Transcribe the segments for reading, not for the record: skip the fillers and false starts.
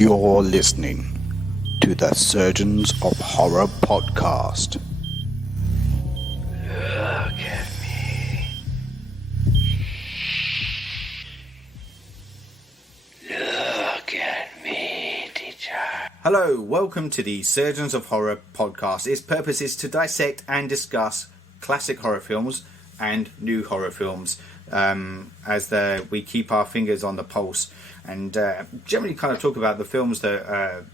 You're listening to the Surgeons of Horror podcast. Look at me. Look at me, teacher. Hello, welcome to the Surgeons of Horror podcast. Its purpose is to dissect and discuss classic horror films and new horror films we keep our fingers on the pulse and generally kind of talk about the films that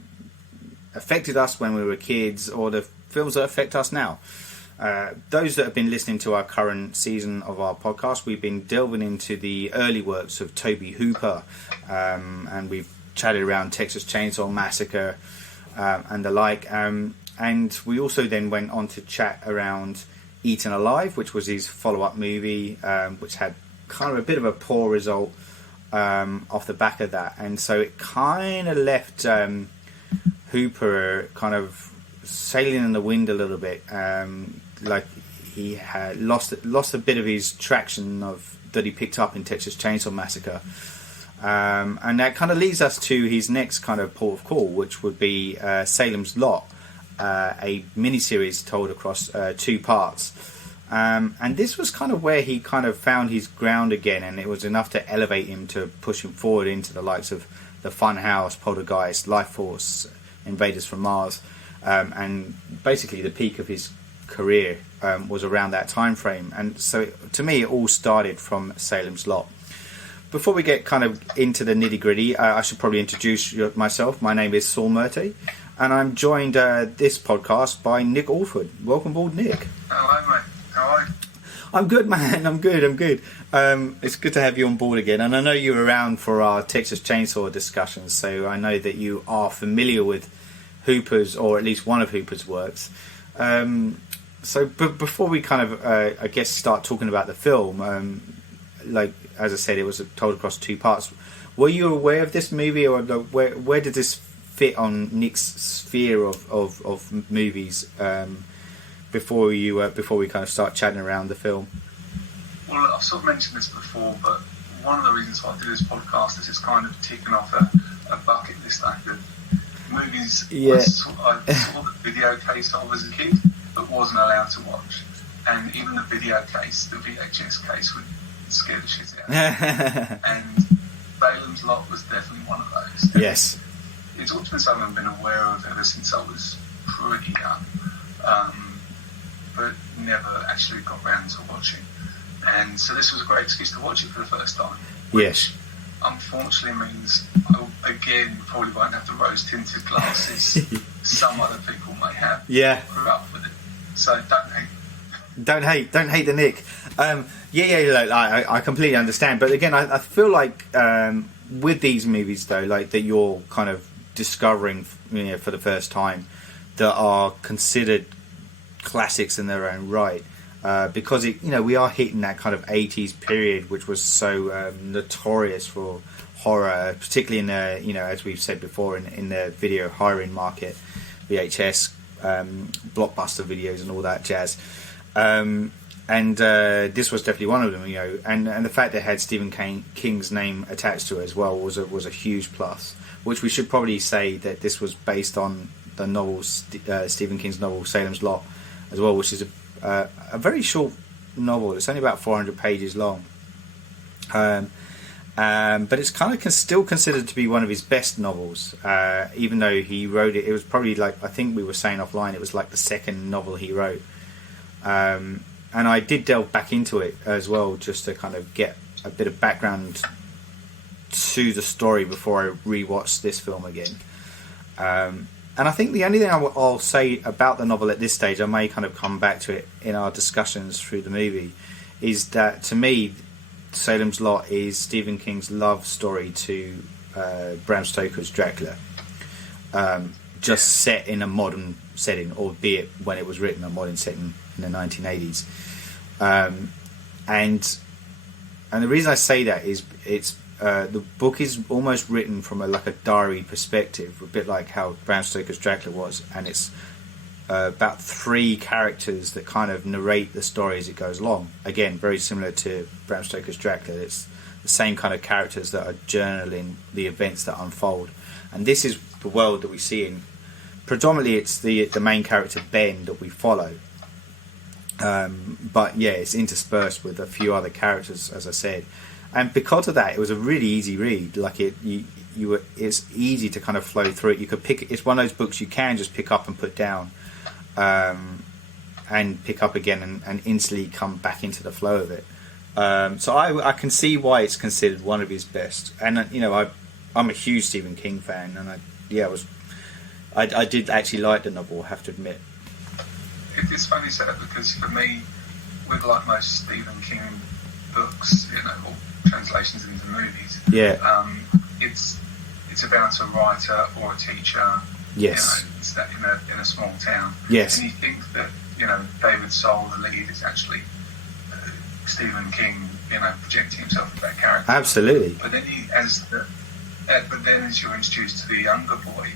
affected us when we were kids or the films that affect us now. Those that have been listening to our current season of our podcast, we've been delving into the early works of Tobe Hooper, and we've chatted around Texas Chainsaw Massacre and the like, and we also then went on to chat around Eaten Alive, which was his follow-up movie, which had kind of a bit of a poor result off the back of that, and so it kind of left Hooper kind of sailing in the wind a little bit, like he had lost a bit of his traction that he picked up in Texas Chainsaw Massacre, and that kind of leads us to his next kind of port of call, which would be Salem's Lot, a miniseries told across 2 parts. And this was kind of where he kind of found his ground again, and it was enough to elevate him to push him forward into the likes of the Funhouse, Poltergeist, Life Force, Invaders from Mars, and basically the peak of his career was around that time frame. And so to me it all started from Salem's Lot. Before we get kind of into the nitty gritty, I should probably introduce myself. My name is Saul Murty, and I'm joined this podcast by Nick Alford. Welcome aboard, Nick. Hello, mate. How are you? I'm good, man. I'm good. It's good to have you on board again. And I know you were around for our Texas Chainsaw discussions, so I know that you are familiar with Hooper's, or at least one of Hooper's works. But before we kind of, I guess, start talking about the film, like as I said, it was told across 2 parts. Were you aware of this movie, or where did this fit on Nick's sphere of movies? Before we kind of start chatting around the film. Well, I've sort of mentioned this before, but one of the reasons why I do this podcast is it's kind of ticking off a bucket list of movies I saw the video case of as a kid, but wasn't allowed to watch. And even the video case, the VHS case, would scare the shit out of me. And Salem's Lot was definitely one of those. And yes. It's always been something I've been aware of ever since I was pretty young. But never actually got round to watching. And so this was a great excuse to watch it for the first time. Yes. Unfortunately means I, again, probably won't have the rose-tinted glasses some other people may have. Yeah. Grew up with it. So Don't hate the Nick. I completely understand. But again, I feel like with these movies, though, like that you're kind of discovering for the first time, that are considered classics in their own right, because we are hitting that kind of 80s period, which was so notorious for horror, particularly in the as we've said before, in the video hiring market, VHS, blockbuster videos and all that jazz, and this was definitely one of them, and the fact that it had Stephen King's name attached to it as well was a huge plus, which we should probably say that this was based on the novel, Stephen King's novel Salem's Lot as well, which is a very short novel. It's only about 400 pages long, but it's kind of still considered to be one of his best novels, even though he wrote it. It was probably, like I think we were saying offline, it was like the second novel he wrote, and I did delve back into it as well, just to kind of get a bit of background to the story before I rewatched this film again. And I think the only thing I'll say about the novel at this stage, I may kind of come back to it in our discussions through the movie, is that to me, Salem's Lot is Stephen King's love story to Bram Stoker's Dracula, just set in a modern setting, albeit when it was written, a modern setting in the 1980s. And the reason I say that is the book is almost written from a diary perspective, a bit like how Bram Stoker's Dracula was, and it's about 3 characters that kind of narrate the story as it goes along. Again, very similar to Bram Stoker's Dracula. It's the same kind of characters that are journaling the events that unfold. And this is the world that we see in. Predominantly, it's the main character Ben that we follow. But yeah, it's interspersed with a few other characters, as I said. And because of that, it was a really easy read. Like it's easy to kind of flow through it. You could pick. It's one of those books you can just pick up and put down, and pick up again and instantly come back into the flow of it. So I can see why it's considered one of his best. And I'm a huge Stephen King fan, and I did actually like the novel, I have to admit. It's funny said because for me, with like most Stephen King books, or translations into movies, it's about a writer or a teacher. Yes. It's that in a small town. Yes. And you think that David Soul, the lead, is actually Stephen King, projecting himself as that character. Absolutely. But then as you're introduced to the younger boy,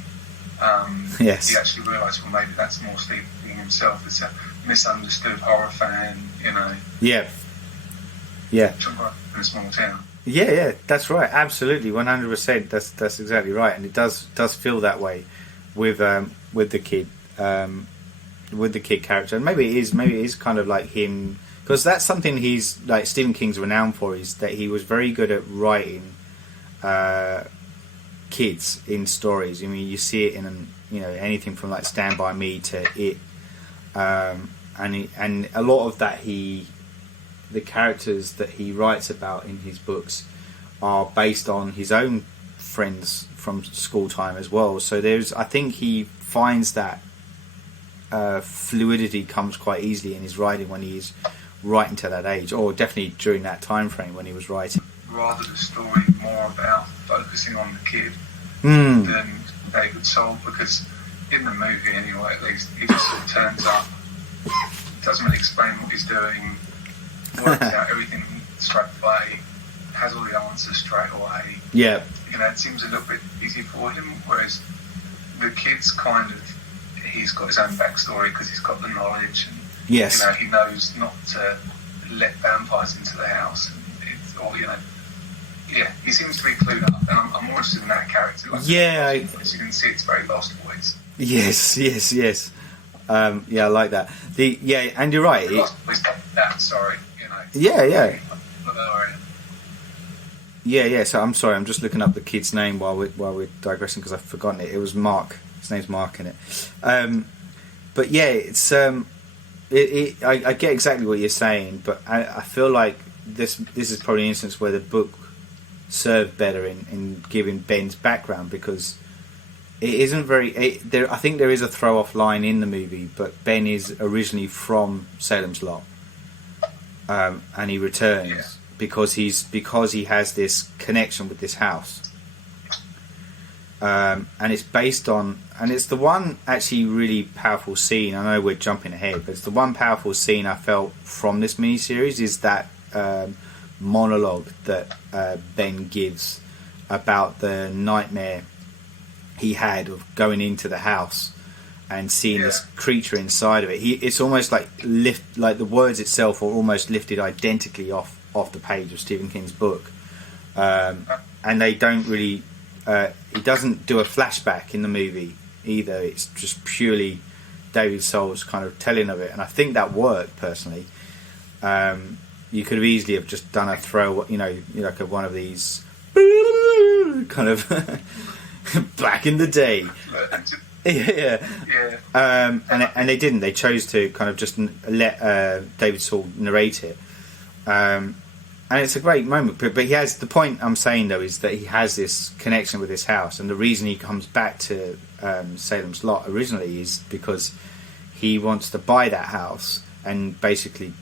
yes, you actually realise, well, maybe that's more Stephen King himself. It's a misunderstood horror fan, Yeah. Yeah. In a small town. Yeah, that's right. Absolutely, 100%. That's exactly right, and it does feel that way with the kid, with the kid character. And maybe it is kind of like him, because that's something he's like Stephen King's renowned for, is that he was very good at writing kids in stories. I mean, you see it in anything from like Stand By Me to It, and a lot of that the characters that he writes about in his books are based on his own friends from school time as well. So I think he finds that fluidity comes quite easily in his writing when he's writing to that age, or definitely during that time frame when he was writing. Rather the story more about focusing on the kid than David Soul, because in the movie anyway, at least, he just sort of turns up, doesn't really explain what he's doing, works out everything straight away, has all the answers straight away. Yeah. It seems a little bit easy for him, whereas the kid's he's got his own backstory because he's got the knowledge, and yes, he knows not to let vampires into the house, he seems to be clued up, and I'm more interested in that character. As you can see, it's very Lost Boys. Yes. I like that. And you're right. Lost Boys, sorry. Yeah. So I'm sorry. I'm just looking up the kid's name while we're digressing, because I've forgotten it. It was Mark. His name's Mark in it. But yeah, it's I get exactly what you're saying, but I feel like this is probably an instance where the book served better in giving Ben's background, because it isn't very. I think there is a throw off line in the movie, but Ben is originally from Salem's Lot, and he returns because he has this connection with this house, and it's based on, and it's the one actually really powerful scene. I know we're jumping ahead, but it's the one powerful scene I felt from this miniseries is that monologue that Ben gives about the nightmare he had of going into the house and seeing this creature inside of it. It's almost like the words itself are almost lifted identically off the page of Stephen King's book, and they don't really. He doesn't do a flashback in the movie either. It's just purely David Soul's kind of telling of it, and I think that worked personally. You could have easily have just done a throw, like one of these kind of back in the day. And they didn't. They chose to kind of just let David Soul narrate it. And it's a great moment. But he has, the point I'm saying though is that he has this connection with this house, and the reason he comes back to Salem's Lot originally is because he wants to buy that house and basically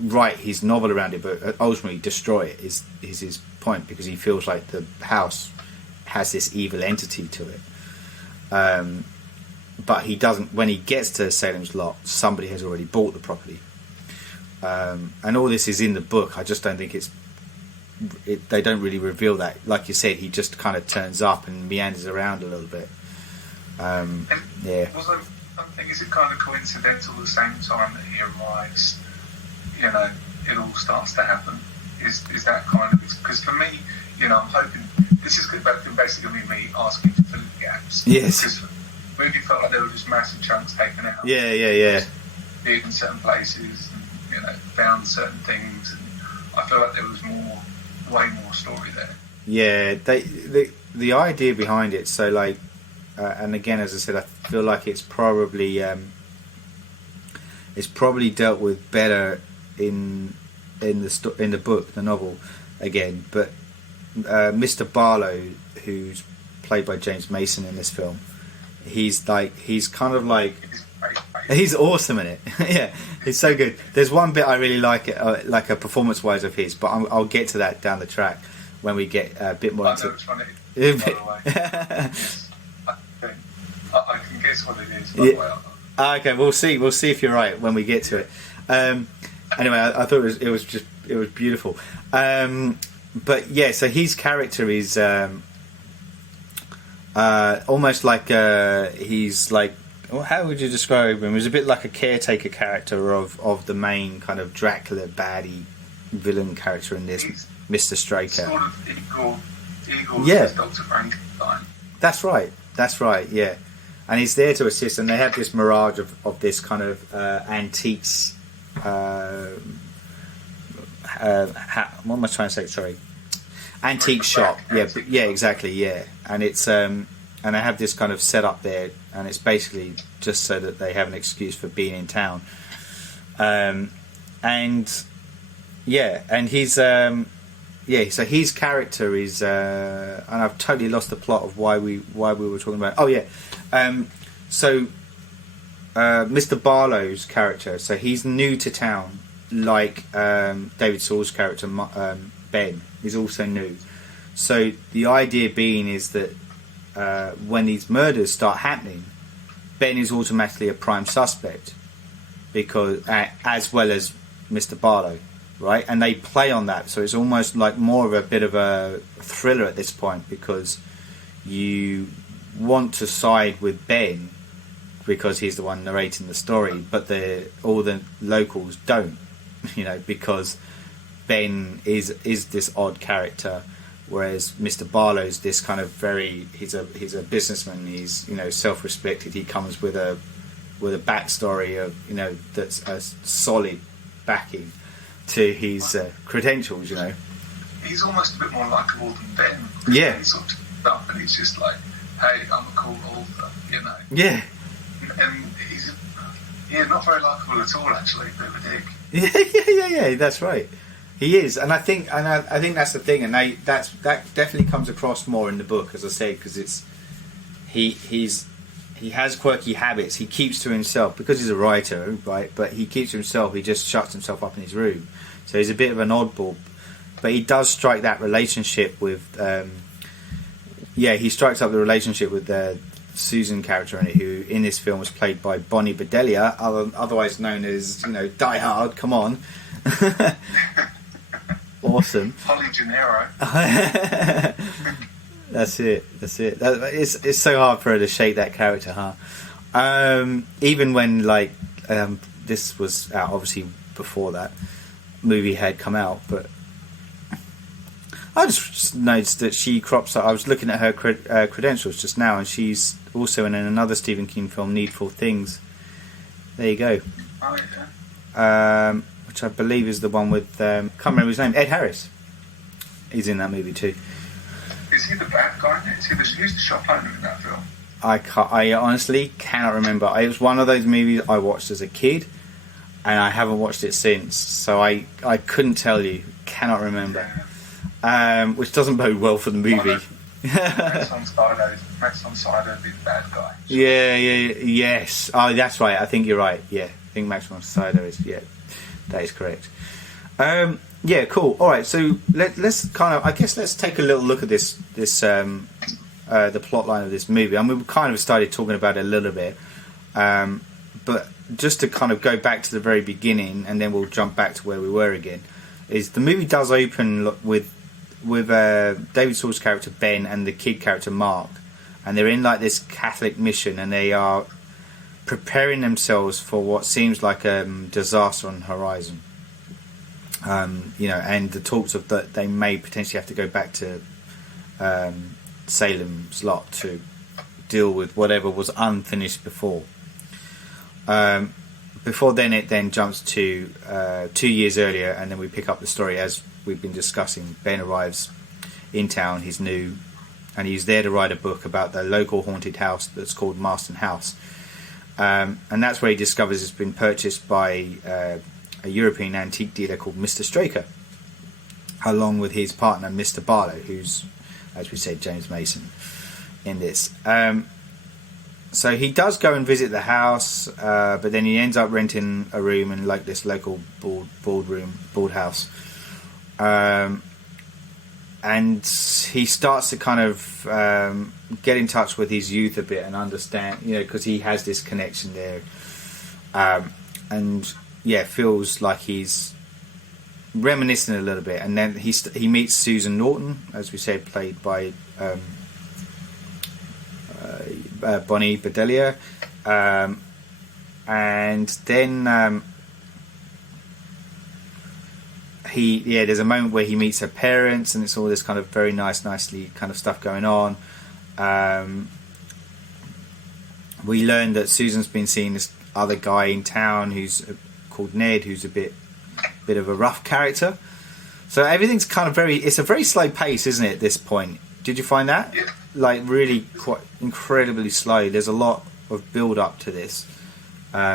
write his novel around it, but ultimately destroy it is his point, because he feels like the house has this evil entity to it. But he doesn't. When he gets to Salem's Lot, somebody has already bought the property, and all this is in the book. I just don't think they don't really reveal that. Like you said, he just kind of turns up and meanders around a little bit. Also, I think, is it kind of coincidental? The same time that he arrives, it all starts to happen. is that kind of, because for me, you know, I'm hoping this is basically going to be me asking to fill in the gaps. Yes. Because the movie felt like there were just massive chunks taken out. Yeah. In certain places, and, you know, found certain things, and I feel like there was way more story there. Yeah, the idea behind it. So like, and again, as I said, I feel like it's probably dealt with better in the book, the novel, again. But Mr. Barlow, who's played by James Mason in this film, he's kind of like, he's awesome in it. Yeah, he's so good. There's one bit I really like, like a performance-wise of his, but I'll get to that down the track when we get a bit more into. Yes. I can guess what it is. By the way. Okay, we'll see if you're right when we get to it. Anyway, I thought it was beautiful. But yeah, so his character is almost like he's like, well, how would you describe him? He's a bit like a caretaker character of the main kind of Dracula baddie villain character in this, Mr. Straker. Sort of equal Yeah. as Dr. Frankenstein. That's right. Yeah. And he's there to assist, and they have this mirage of this kind of antiques. What am I trying to say? Sorry, antique shop. Yeah, exactly. Yeah, and it's and they have this kind of setup there, and it's basically just so that they have an excuse for being in town. And he's so his character is, and I've totally lost the plot of why we were talking about. Oh yeah, so Mr. Barlow's character, so he's new to town, like David Saul's character Ben is also new. So the idea being is that when these murders start happening, Ben is automatically a prime suspect, because as well as Mr. Barlow. Right, and they play on that, so it's almost like more of a bit of a thriller at this point, because you want to side with Ben because he's the one narrating the story, but all the locals don't, you know, because Ben is this odd character, whereas Mr. Barlow's this kind of he's a businessman, he's, you know, self-respected, he comes with a backstory of, you know, that's a solid backing to his credentials, you know. He's almost a bit more likeable than Ben. Yeah. He's sort of stuff, and he's just like, hey, I'm a cool author, you know. Yeah. And he's not very likeable at all, actually. Bit of a dick. Yeah. That's right. He is, and I think that's the thing, and that definitely comes across more in the book, as I said, because he has quirky habits. He keeps to himself because he's a writer, right? But he keeps to himself. He just shuts himself up in his room. So he's a bit of an oddball. But he does strike that relationship with. He strikes up the relationship with the Susan character in it, who in this film was played by Bonnie Bedelia, otherwise known as, you know, Die Hard. Come on. Awesome. Holly Gennaro. That's it. It's so hard for her to shake that character, huh? Even when this was out, obviously before that movie had come out, but I just noticed that she crops up. I was looking at her credentials just now, and she's also in another Stephen King film, Needful Things. There you go. Oh, yeah. Which I believe is the one with can't remember his name, Ed Harris. He's in that movie too. Is he the bad guy? Who's the shop owner in that film? I honestly cannot remember. It was one of those movies I watched as a kid, and I haven't watched it since. So I couldn't tell you. Cannot remember. Which doesn't bode well for the movie. Max on Sido be the bad guy. Yes. Oh, that's right. I think you're right. Yeah, I think Max on Sido is. Yeah, that is correct. Yeah, cool. All right, so let's kind of, I guess, let's take a little look at this the plot line of this movie. I mean, we kind of started talking about it a little bit, but just to kind of go back to the very beginning, and then we'll jump back to where we were again. Is the movie does open with David Saul's character Ben and the kid character Mark, and they're in like this Catholic mission, and they are preparing themselves for what seems like a disaster on the horizon. And the talks of that they may potentially have to go back to Salem's lot to deal with whatever was unfinished before. Before then, it then jumps to 2 years earlier, and then we pick up the story as we've been discussing. Ben arrives in town, he's new, and he's there to write a book about the local haunted house that's called Marston House. And that's where he discovers it's been purchased by a European antique dealer called Mr. Straker, along with his partner Mr. Barlow, who's, as we said, James Mason in this. So he does go and visit the house, but then he ends up renting a room in like this local board house. And he starts to kind of get in touch with his youth a bit and understand, because he has this connection there. And feels like he's reminiscing a little bit. And then he meets Susan Norton, as we said, played by Bonnie Bedelia. And then there's a moment where he meets her parents, and it's all this kind of very nicely kind of stuff going on. We learn that Susan's been seeing this other guy in town who's called Ned, who's a bit of a rough character. So everything's kind of it's a very slow pace, isn't it, at this point? Did you find that? Yeah. Like really quite incredibly slow. There's a lot of build up to this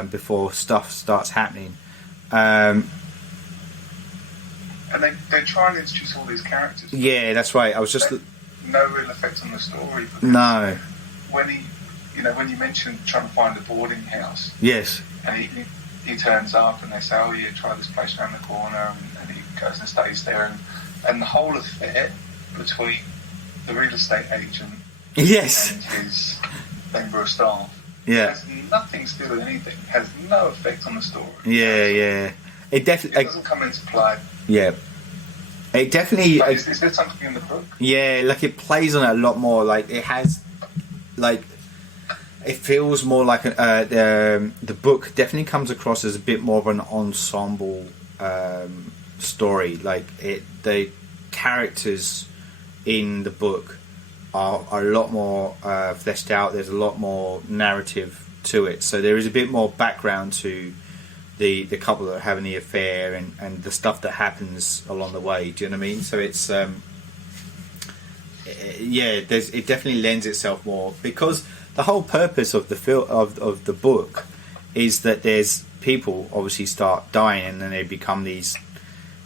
before stuff starts happening. And they try and introduce all these characters. Yeah, that's right. I was just no real effect on the story. No. When when you mentioned trying to find a boarding house. Yes. And he turns up, and they say, "Oh, yeah, try this place around the corner," and he goes and stays there, and the whole affair between the real estate agent, yes, and his member of staff, has nothing to do with anything. Has no effect on the story. Yeah. It definitely doesn't come into play. Yeah. It definitely. But is there something in the book? Yeah, like it plays on it a lot more. Like it has, like it feels more like the book definitely comes across as a bit more of an ensemble story. Like the characters in the book are a lot more fleshed out. There's a lot more narrative to it, so there is a bit more background to the couple that are having the affair and the stuff that happens along the way. Do you know what I mean? So it's it definitely lends itself more, because the whole purpose of the of the book is that there's people obviously start dying, and then they become these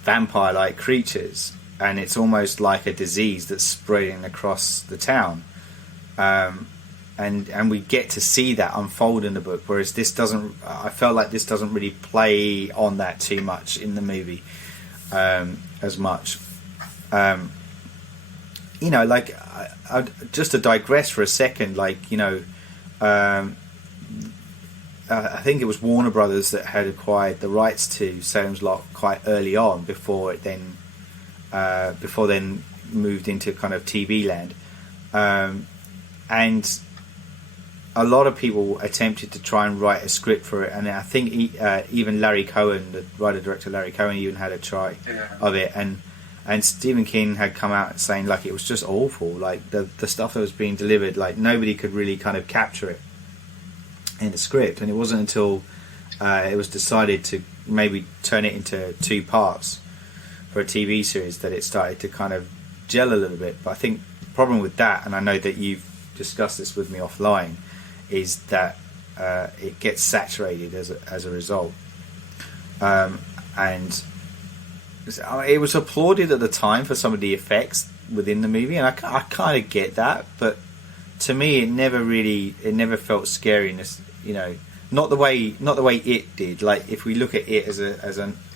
vampire-like creatures, and it's almost like a disease that's spreading across the town. And we get to see that unfold in the book, whereas this doesn't. I felt like this doesn't really play on that too much in the movie, as much. Like just to digress for a second, like I think it was Warner Brothers that had acquired the rights to Salem's Lot quite early on, before then moved into kind of TV land, and a lot of people attempted to try and write a script for it, and I think even Larry Cohen, the writer-director Larry Cohen, even had a try of it, and Stephen King had come out saying like it was just awful, like the stuff that was being delivered, like nobody could really kind of capture it in the script, and it wasn't until it was decided to maybe turn it into 2 parts for a TV series that it started to kind of gel a little bit. But I think the problem with that, and I know that you've discussed this with me offline, is that it gets saturated as a result, and it was applauded at the time for some of the effects within the movie, and I kind of get that, but to me it never felt scary, not the way it did. Like if we look at it as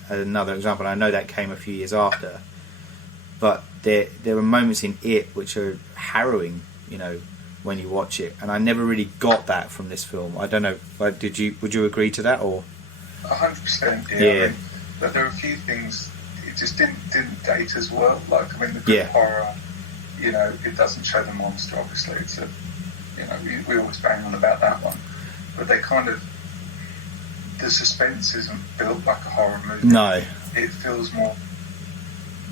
another example, I know that came a few years after, but there were moments in it which are harrowing, when you watch it, and I never really got that from this film. I don't know. Would you agree to that, or? 100%. Yeah. I mean, but there are a few things it just didn't date as well. Like the good horror, it doesn't show the monster. Obviously, it's we always bang on about that one, but they kind of, the suspense isn't built like a horror movie. No. it feels more.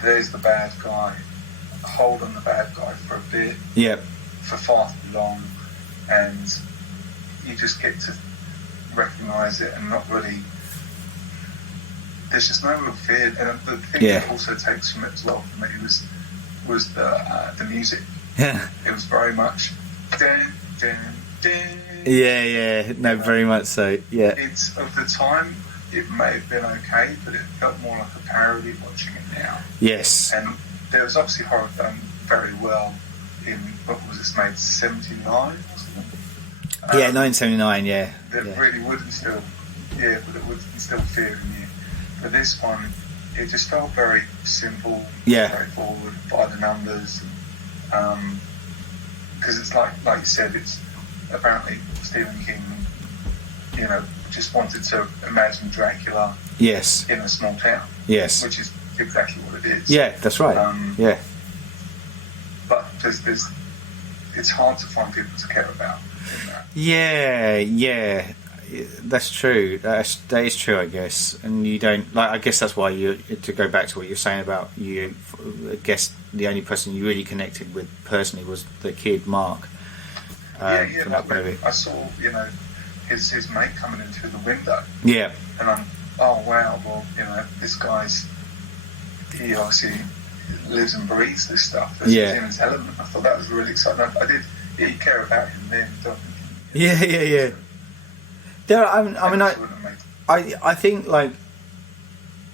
There's the bad guy. Hold on the bad guy for a bit. Yeah. For far too long, and you just get to recognise it and not really. There's just no real fear, and the thing that also takes from it as well for me was the music. Yeah. It was very much. Dun, dun, dun, Yeah. No, very much so. Yeah. It's of the time. It may have been okay, but it felt more like a parody watching it now. Yes. And there was obviously horror done very well in, what was this made, 79 or something? 1979, yeah. That really would instill, but it would instill fear in you. But this one, it just felt very simple, straightforward, by the numbers. Because it's like you said, it's apparently Stephen King, just wanted to imagine Dracula in a small town. Yes. Which is exactly what it is. Yeah, that's right. But it's hard to find people to care about in that. Yeah. That's true. That is true, I guess. And you don't I guess that's why to go back to what you're saying about you. I guess the only person you really connected with personally was the kid Mark. I saw his mate coming in through the window. Yeah. And I'm, oh wow, well this guy's he obviously lives and breathes this stuff. This is in his element. I thought that was really exciting. I did. Yeah, you care about him then, don't you? Yeah. There, I think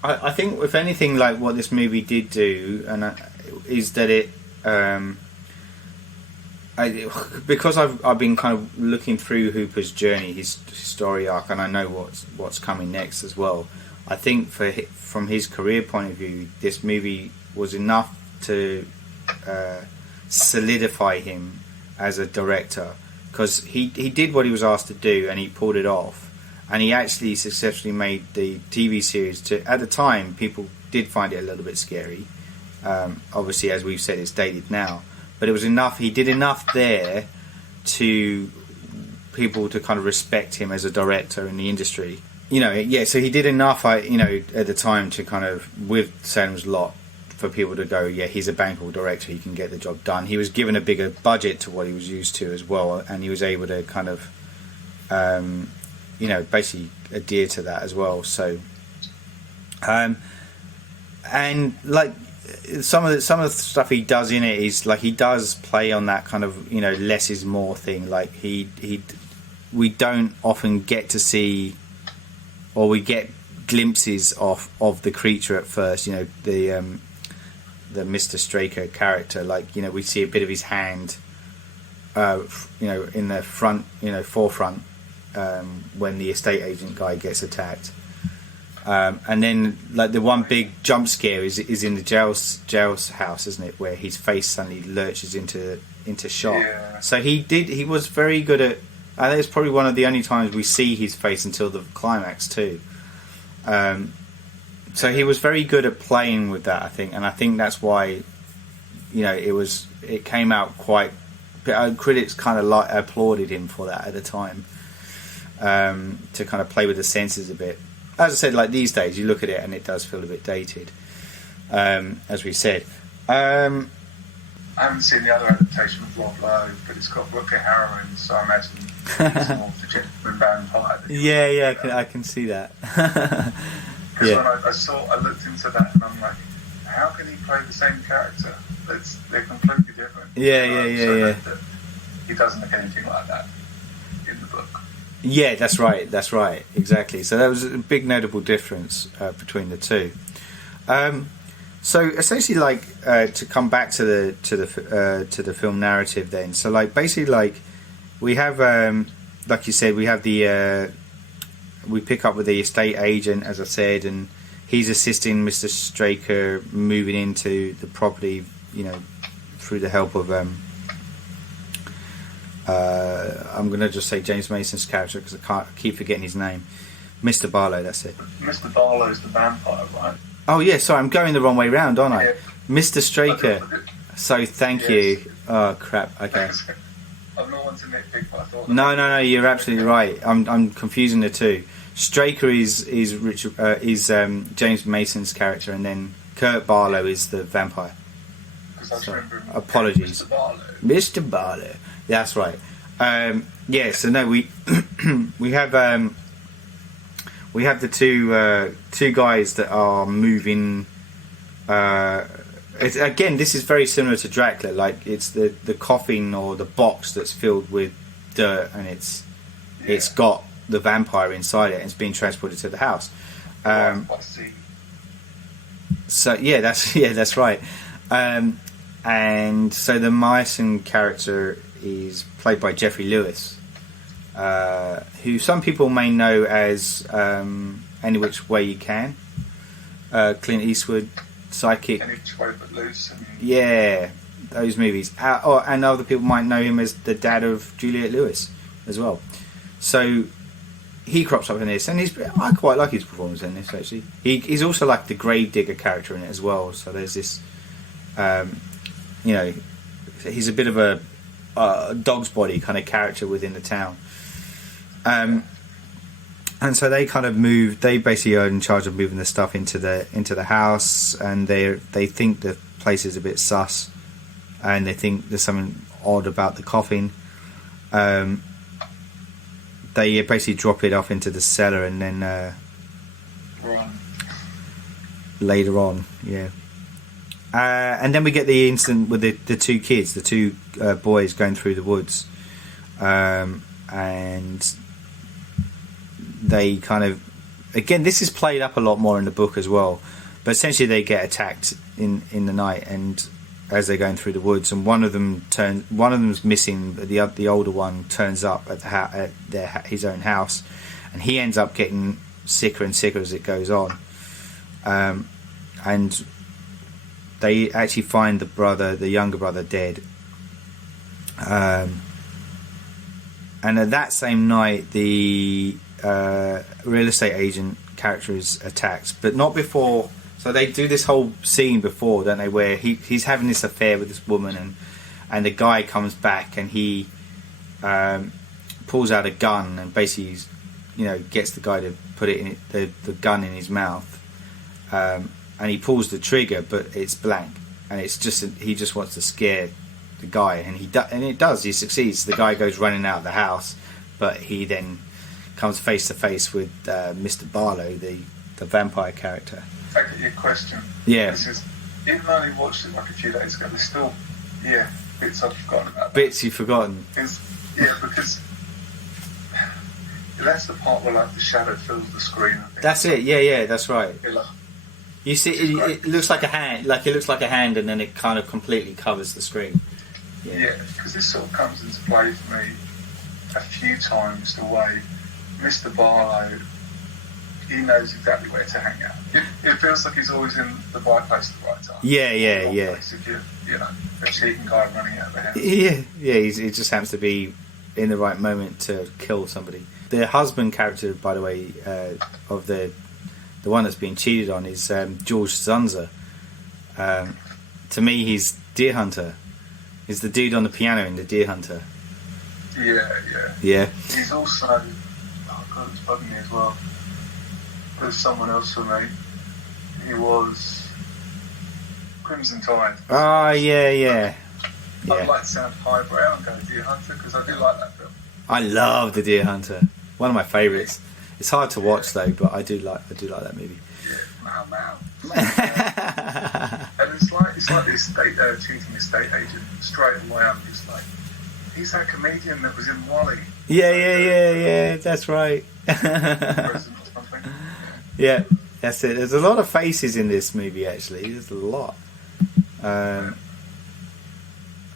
I think if anything, like what this movie did do, is that it, because I've been kind of looking through Hooper's journey, his story arc, and I know what's coming next as well. I think from his career point of view, this movie was enough to solidify him as a director. Because he did what he was asked to do and he pulled it off, and he actually successfully made the TV series. At the time, people did find it a little bit scary. Obviously, as we've said, it's dated now, but it was enough. He did enough there to people to kind of respect him as a director in the industry. So he did enough. At the time to kind of with Salem's Lot. For people to go, he's a bankable director, he can get the job done. He was given a bigger budget to what he was used to as well, and he was able to kind of, basically adhere to that as well. So, and like some of the stuff he does in it is like he does play on that kind of less is more thing. Like we don't often get to see, or we get glimpses of the creature at first. The Mr. Straker character, we see a bit of his hand, in the front, forefront, when the estate agent guy gets attacked, and then the one big jump scare is in the jail's house, isn't it, where his face suddenly lurches into shot. Yeah. So he was very good at. I think it's probably one of the only times we see his face until the climax too. So he was very good at playing with that, I think, and I think that's why, it came out quite. Critics kind of applauded him for that at the time, to kind of play with the senses a bit. As I said, like these days, you look at it and it does feel a bit dated, as we said. I haven't seen the other adaptation of Rob Lowe, but it's got Rutger Hauer in, so I imagine it's more the gentleman vampire. Yeah, I can see that. Because when I looked into that and I'm like, how can he play the same character? They're completely different. Yeah. He doesn't look anything like that in the book. Yeah, that's right, exactly. So that was a big notable difference between the two. So essentially, to come back to the film narrative, then. So basically, we have, like you said, we have the. We pick up with the estate agent, as I said, and he's assisting Mr. Straker moving into the property, through the help of I'm going to just say James Mason's character because I keep forgetting his name. Mr. Barlow, that's it. Mr. Barlow's the vampire, right? Oh yeah, sorry, I'm going the wrong way round, aren't I? Yeah. Mr. Straker. So thank you. Oh crap. Okay. I'm not one to nitpick, but I thought. No, you're absolutely right. I'm confusing the two. Straker is James Mason's character, and then Kurt Barlow is the vampire. So, apologies, Mr. Barlow. That's right. So no, we we have the two guys that are moving. Again, this is very similar to Dracula. Like it's the coffin or the box that's filled with dirt, and it's got the vampire inside it, and it's being transported to the house. So that's right. And so the Meissen character is played by Jeffrey Lewis, who some people may know as Any Which Way You Can, Clint Eastwood, Psychic. Any Which Way But Loose. Yeah, those movies. And other people might know him as the dad of Juliette Lewis as well. So he crops up in this, and I quite like his performance in this, actually. He's also like the gravedigger character in it as well, so there's this... he's a bit of a dog's body kind of character within the town, and so they kind of move. They basically are in charge of moving the stuff into the house, and they think the place is a bit sus, and they think there's something odd about the coffin. They basically drop it off into the cellar, and then later on, yeah. And then we get the incident with the two kids, the two boys going through the woods, and they kind of, again, this is played up a lot more in the book as well, but essentially they get attacked in the night, and as they're going through the woods, and one of them's missing. The older one turns up at his own house, and he ends up getting sicker and sicker as it goes on, and they actually find the younger brother, dead. And at that same night, the real estate agent character is attacked, but not before. So they do this whole scene before, don't they, where he's having this affair with this woman, and the guy comes back, and he pulls out a gun and basically, gets the guy to put it in the gun in his mouth. And he pulls the trigger, but it's blank, and it's just he just wants to scare the guy, and it does. He succeeds. The guy goes running out of the house, but he then comes face to face with Mr. Barlow, the vampire character. I get your question. Yeah. Even though I only watched it like a few days ago, there's still bits I've forgotten about. Bits you've forgotten. Because that's the part where like the shadow fills the screen. I think. That's it. Yeah, that's right. You see, it looks like a hand. It looks like a hand, and then it kind of completely covers the screen. Yeah, because this sort of comes into play for me a few times. The way Mr. Barlow, he knows exactly where to hang out. It feels like he's always in the right place at the right time. Yeah. If you're, a cheating guy running out of the house. Yeah. He just happens to be in the right moment to kill somebody. The husband character, by the way, of the one that's being cheated on is George Zunza. To me, he's Deer Hunter. He's the dude on the piano in the Deer Hunter. Yeah. He's also... Oh, God, it's bugging me as well. There's someone else for me. He was... Crimson Tide. Oh, yeah. I'd like to sound highbrow and go Deer Hunter, because I do like that film. I love the Deer Hunter. One of my favourites. It's hard to watch though, but I do like that movie. Yeah, Mau. And it's like the cheating estate agent. Straight away, I'm just like, he's that comedian that was in Wally. Yeah. That's right. Yeah, that's it. There's a lot of faces in this movie. Actually, there's a lot. I'm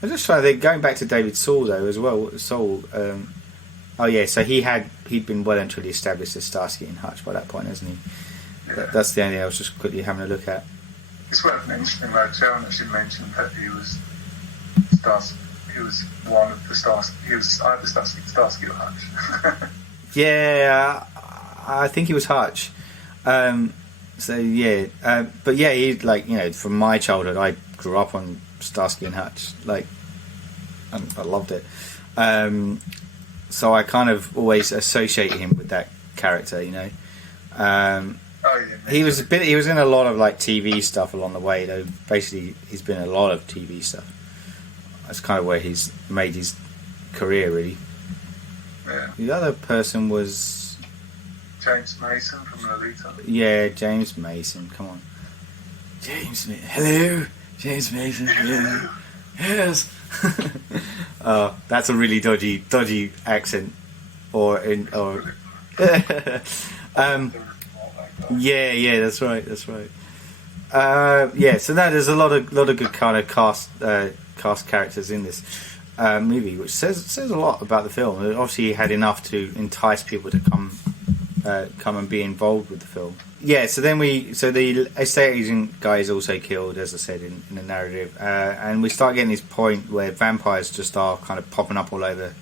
just trying to think, going back to David Soul though as well. Soul. Oh yeah, so he'd been well and truly established as Starsky and Hutch by that point, hasn't he? Yeah. That's the only thing I was just quickly having a look at. It's worth mentioning though, Sharon actually mentioned that he was one of the stars. He was either Starsky or Hutch. Yeah, I think he was Hutch. So yeah, but yeah, he from my childhood, I grew up on Starsky and Hutch. and I loved it. So I kind of always associate him with that character, you know. He was in a lot of like TV stuff along the way, though. Basically, he's been in a lot of TV stuff. That's kind of where he's made his career, really. Yeah. The other person was James Mason from Lolita. Yeah, James Mason. Come on, James Mason. Hello, James Mason. Yeah. Yes. That's a really dodgy accent, or. Yeah, that's right. Yeah, so now there's a lot of good kind of cast characters in this movie, which says a lot about the film. Obviously, he had enough to entice people to come and be involved with the film. Yeah, so the estate agent guy is also killed, as I said in the narrative, and we start getting this point where vampires just are kind of popping up all over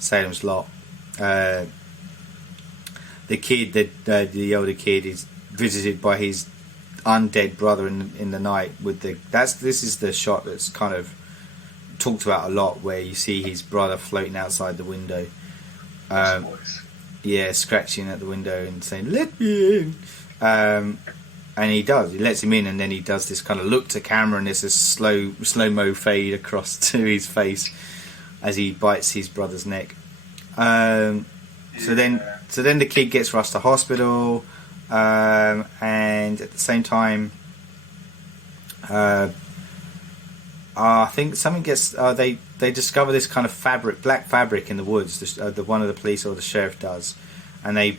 Salem's lot. The kid, the older kid, is visited by his undead brother in the night. This is the shot that's kind of talked about a lot, where you see his brother floating outside the window, scratching at the window and saying "Let me in," and he does. He lets him in, and then he does this kind of look to camera, and there's this slow mo fade across to his face as he bites his brother's neck. So then the kid gets rushed to hospital, and at the same time, I think something gets. They discover this kind of black fabric in the woods. One of the police or the sheriff does, and they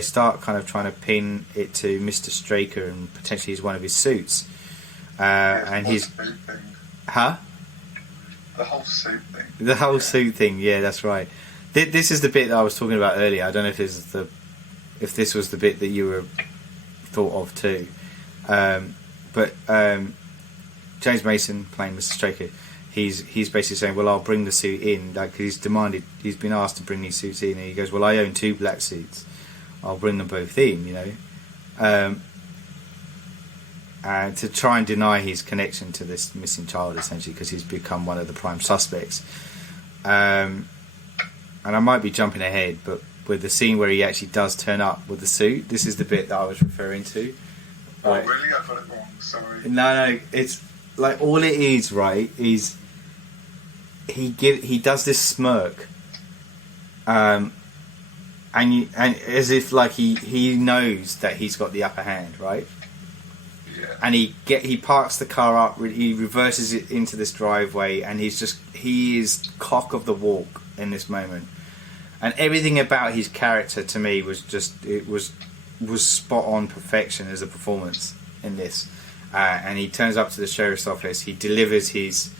start kind of trying to pin it to Mr. Straker, and potentially he's one of his suits. And he's, huh? The whole suit thing. The whole suit thing. Yeah, that's right. This is the bit that I was talking about earlier. I don't know if this was the bit that you were thought of too, but James Mason playing Mr. Straker, he's basically saying, "Well, I'll bring the suit in." Like he's been asked to bring these suits in, and he goes, "Well, I own 2 black suits. I'll bring them both in," you know, and to try and deny his connection to this missing child, essentially, because he's become one of the prime suspects. And I might be jumping ahead, but with the scene where he actually does turn up with the suit, this is the bit that I was referring to. Oh, really? I got it wrong. Sorry. No, it's like all it is, right? Is he does this smirk, and as if like he knows that he's got the upper hand, right? Yeah. And he parks the car up, he reverses it into this driveway, and he is cock of the walk in this moment. And everything about his character to me was spot on perfection as a performance in this. And he turns up to the sheriff's office. He delivers his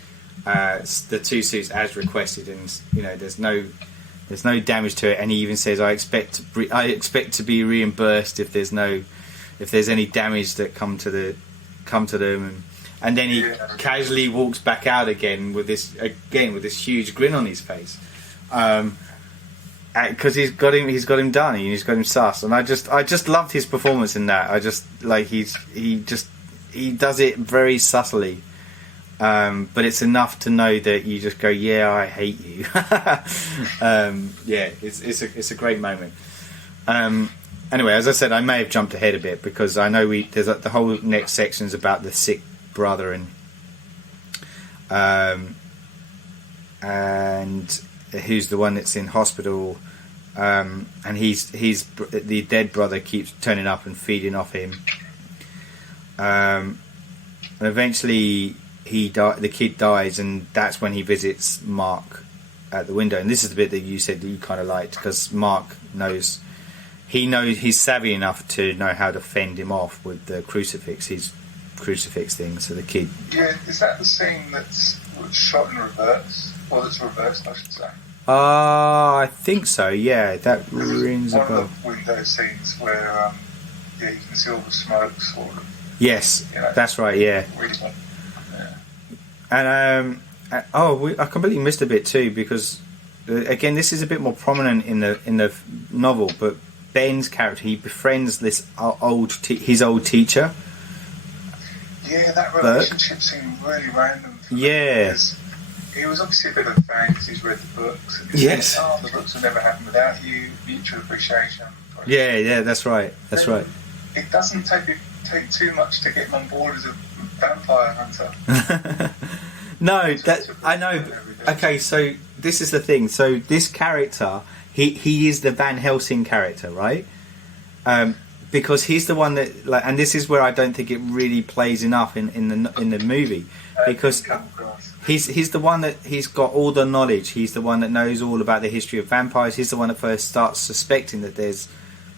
the 2 suits as requested, and you know there's no damage to it. And he even says, "I expect to be reimbursed if there's any damage that come to them." And then he casually walks back out again with this huge grin on his face. Because he's got him done, and he's got him sus, and I just loved his performance in that. I just like he does it very subtly, but it's enough to know that you just go, yeah, I hate you. Yeah, it's a great moment. Anyway, as I said, I may have jumped ahead a bit because I know there's the whole next section's about the sick brother and who's the one that's in hospital, and he's the dead brother keeps turning up and feeding off him, and eventually the kid dies, and that's when he visits Mark at the window. And this is the bit that you said that you kind of liked, because Mark knows he's savvy enough to know how to fend him off with the his crucifix thing. So the kid, is that the scene that's shot in reverse? Or that's reversed, I should say. I think so. Yeah, that rings a bell. One of the window scenes where you can see all the smoke sort of. Yes, that's right. Yeah. And I completely missed a bit too, because again, this is a bit more prominent in the novel. But Ben's character, he befriends this his old teacher. Yeah, that relationship seemed really random. Yeah. he was obviously a bit of a fan because he's read the books. And Yes. said, the books will never happen without you. Mutual appreciation. Yeah, that's right. That's right. It doesn't take too much to get him on board as a vampire hunter. No, that I know. Okay, so this is the thing. So this character, he is the Van Helsing character, right? Because he's the one that, like, and this is where I don't think it really plays enough in the movie, because he's the one that he's got all the knowledge. He's the one that knows all about the history of vampires. He's the one that first starts suspecting that there's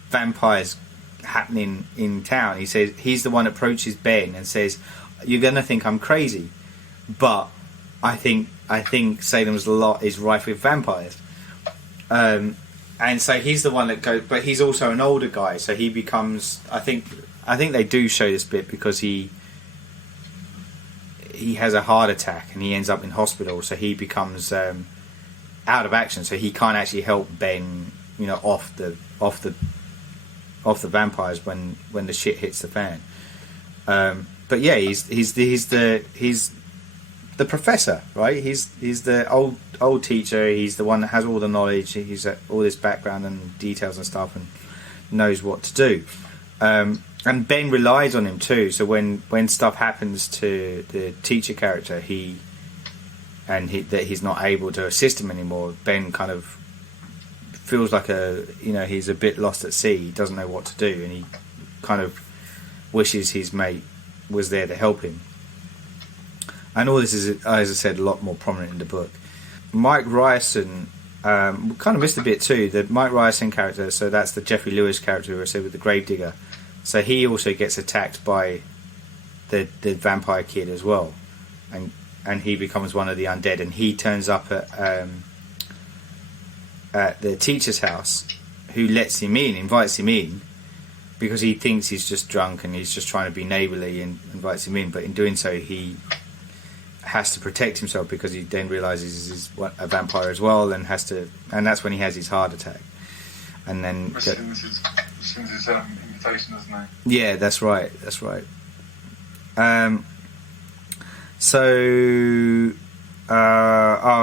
vampires happening in town. He says he's the one that approaches Ben and says, "You're gonna think I'm crazy, but I think Salem's lot is rife with vampires." And so he's the one that goes, but he's also an older guy, so he becomes. I think they do show this bit because he has a heart attack and he ends up in hospital, so he becomes out of action, so he can't actually help Ben, off the vampires when the shit hits the fan. But yeah, he's the professor, right? He's the old teacher. He's the one that has all the knowledge. He's all this background and details and stuff, and knows what to do. And Ben relies on him too. So when stuff happens to the teacher character, that he's not able to assist him anymore, Ben kind of feels like he's a bit lost at sea. He doesn't know what to do, and he kind of wishes his mate was there to help him. And all this is, as I said, a lot more prominent in the book. Mike Ryerson, we kind of missed a bit too. The Mike Ryerson character, so that's the Jeffrey Lewis character who I said with the Gravedigger. So he also gets attacked by the vampire kid as well, and he becomes one of the undead. And he turns up at the teacher's house, who invites him in, because he thinks he's just drunk and he's just trying to be neighbourly and invites him in. But in doing so, he has to protect himself because he then realises he's a vampire as well, and that's when he has his heart attack. And then rescinds his invitation, doesn't he? Yeah, that's right.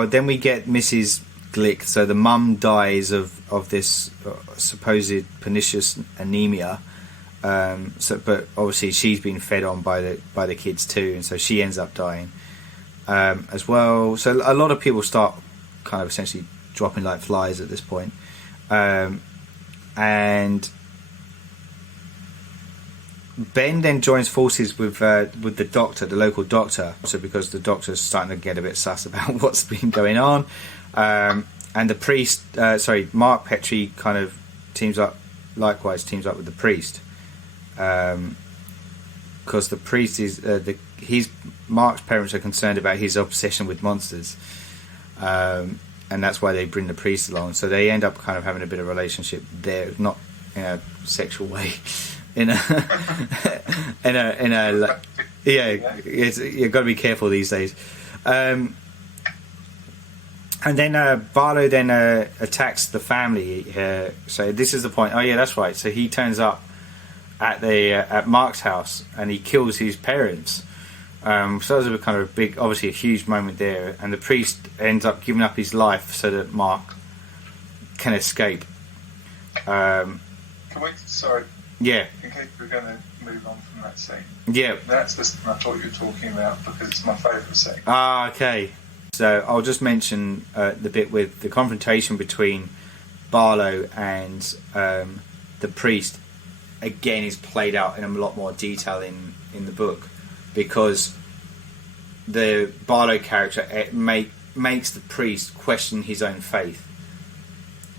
Then we get Mrs. Glick. So the mum dies of this supposed pernicious anemia. But obviously she's been fed on by the kids too, and so she ends up dying as well. So a lot of people start kind of essentially dropping like flies at this point, and Ben then joins forces with the doctor, the local doctor. So because the doctor's starting to get a bit sus about what's been going on, and the priest, Mark Petrie kind of teams up with the priest, because the priest is Mark's parents are concerned about his obsession with monsters, and that's why they bring the priest along. So they end up kind of having a bit of a relationship there, not in a sexual way. You've got to be careful these days. And then Barlow then attacks the family. So this is the point. Oh yeah, that's right. So he turns up at Mark's house and he kills his parents. So that was a kind of obviously a huge moment there. And the priest ends up giving up his life so that Mark can escape. Yeah. In case we're going to move on from that scene. Yeah. That's the scene I thought you were talking about because it's my favourite scene. Ah, okay. So I'll just mention the bit with the confrontation between Barlow and the priest. Again, is played out in a lot more detail in the book, because the Barlow character makes the priest question his own faith,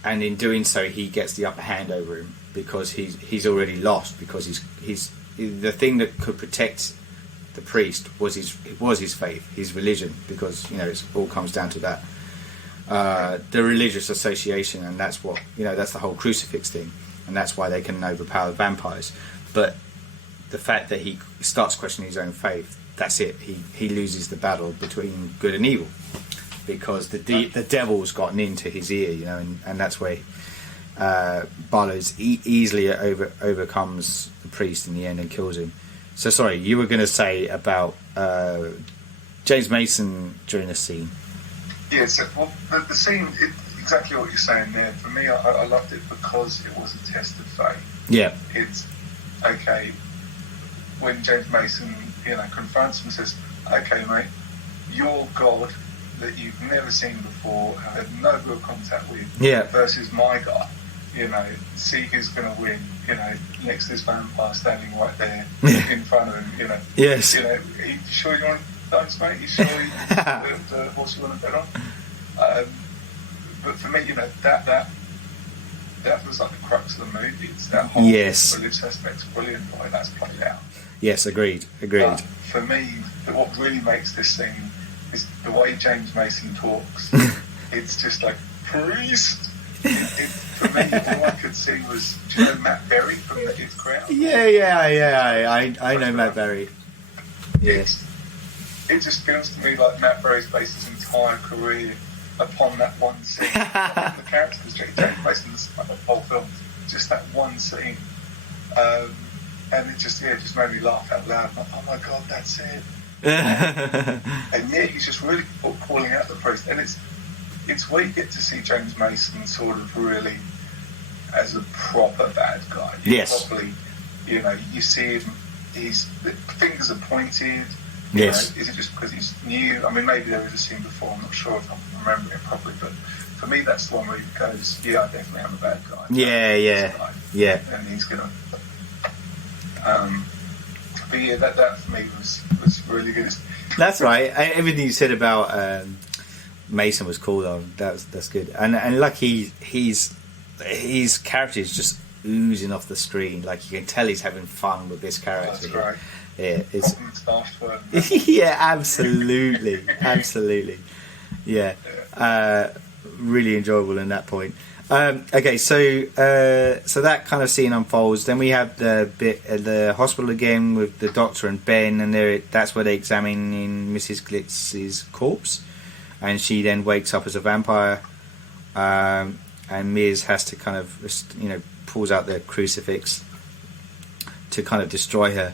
and in doing so, he gets the upper hand over him. Because he's already lost, because he's the thing that could protect the priest was his faith, his religion, because it all comes down to that the religious association, and that's what that's the whole crucifix thing, and that's why they can overpower the vampires. But the fact that he starts questioning his own faith, that's it. He loses the battle between good and evil, because the devil's gotten into his ear, and that's where Barlow's easily overcomes the priest in the end and kills him. So sorry, you were going to say about James Mason during the scene. Yeah, so well, the scene, exactly what you're saying there. For me, I loved it because it was a test of faith. Yeah. It's okay when James Mason, confronts him and says, "Okay, mate, your God that you've never seen before, have had no real contact with, versus my God. See who's going to win. Next to this vampire standing right there in front of him. Yes. Are you sure you want to dance, mate? You sure the horse you want to bet on?" But for me, that was like the crux of the movie. It's that whole religious aspect's brilliant the way that's played out. Yes, agreed. But for me, what really makes this scene is the way James Mason talks. It's just like, priest. For me, all I could see was, do you know Matt Berry from the Hit Crowd? I know Matt Berry. Yes. It just feels to me like Matt Berry's based his entire career upon that one scene. The characters, James Mason's whole film, just that one scene. And it just made me laugh out loud. Like, oh my God, that's it. And he's just really calling out the priest. And it's where you get to see James Mason sort of really as a proper bad guy. Properly, you see him, the fingers are pointed. Yes. Is it just because he's new? I mean, maybe there was a scene before, I'm not sure if I'm remembering it properly, but for me, that's the one where he goes, I definitely am a bad guy. Yeah. And he's going to... but yeah, that for me was really good. That's right. Everything you said about Mason was cool, though. That's good. And like his character is just oozing off the screen. Like you can tell he's having fun with this character. That's right. Yeah, it's yeah, absolutely. Yeah, really enjoyable in that point. Okay, so that kind of scene unfolds. Then we have the bit at the hospital again with the doctor and Ben, and that's where they examine Mrs. Glitz's corpse, and she then wakes up as a vampire, and Miz has to kind of pulls out the crucifix to kind of destroy her.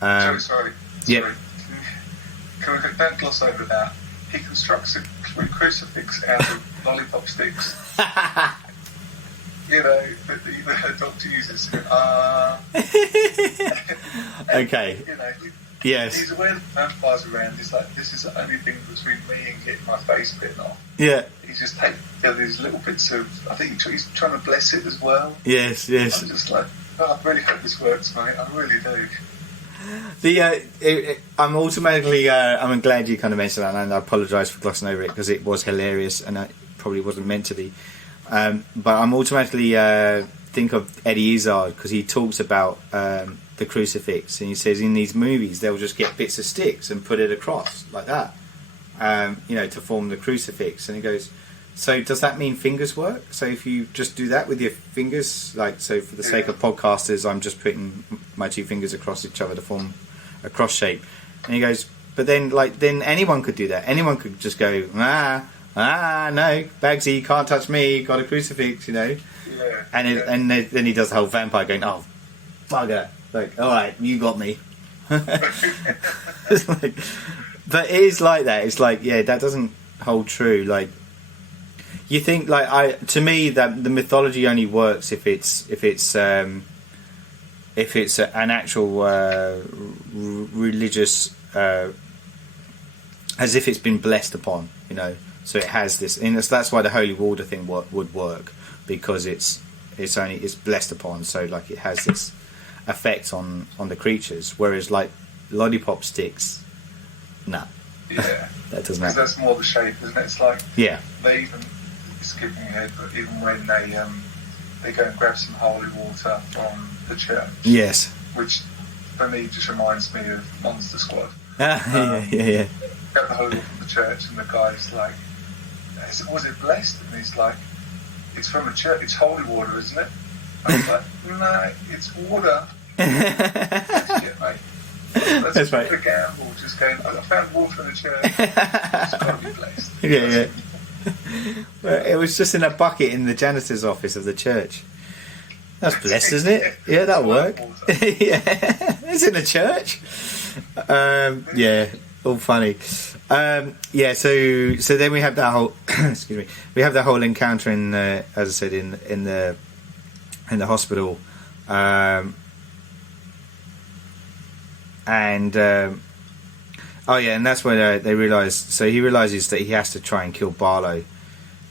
Sorry. Yeah. Don't gloss over that. He constructs a crucifix out of lollipop sticks. The doctor uses okay. Yes. He's aware that vampires around. He's like, this is the only thing between me and getting my face bitten off. Yeah. He's just taking these little bits of. I think he's trying to bless it as well. Yes. I'm just like, I really hope this works, mate. I really do. I'm automatically. I'm glad you kind of mentioned that, and I apologise for glossing over it because it was hilarious and it probably wasn't meant to be. But I'm automatically think of Eddie Izzard because he talks about the crucifix, and he says in these movies they'll just get bits of sticks and put it across like that, to form the crucifix. And he goes, so does that mean fingers work? So if you just do that with your fingers, so for the sake of podcasters, I'm just putting my two fingers across each other to form a cross shape. And he goes, but then anyone could do that. Anyone could just go, no, Bagsy, you can't touch me, got a crucifix, Yeah. And then he does the whole vampire going, oh, bugger. Like, all right, you got me. It's like, but it is like that. It's like, that doesn't hold true. Like, you think to me that the mythology only works if it's an actual religious, as if it's been blessed upon, So it has this, and that's why the holy water thing would work, because it's blessed upon. So like it has this effect on the creatures, whereas like lollipop sticks, nah. Yeah, that doesn't happen. That's more the shape, isn't it? It's like they even skipping ahead, but even when they go and grab some holy water from the church, yes, which for me just reminds me of Monster Squad. Yeah. Grab the holy water from the church, and the guy's like, "Was it blessed?" And he's like, "It's from a church. It's holy water, isn't it?" I was like, "No, it's water." Shit, mate. That's right. A gamble, just going, I found water in the church. It's got to be blessed. Yeah. Well, it was just in a bucket in the janitor's office of the church. That's blessed, isn't it? Yeah, that'll work. Yeah, it's in the church. Yeah, all funny. So then we have that whole excuse me. We have that whole encounter in, as I said, in the hospital, and that's when they realise. So he realises that he has to try and kill Barlow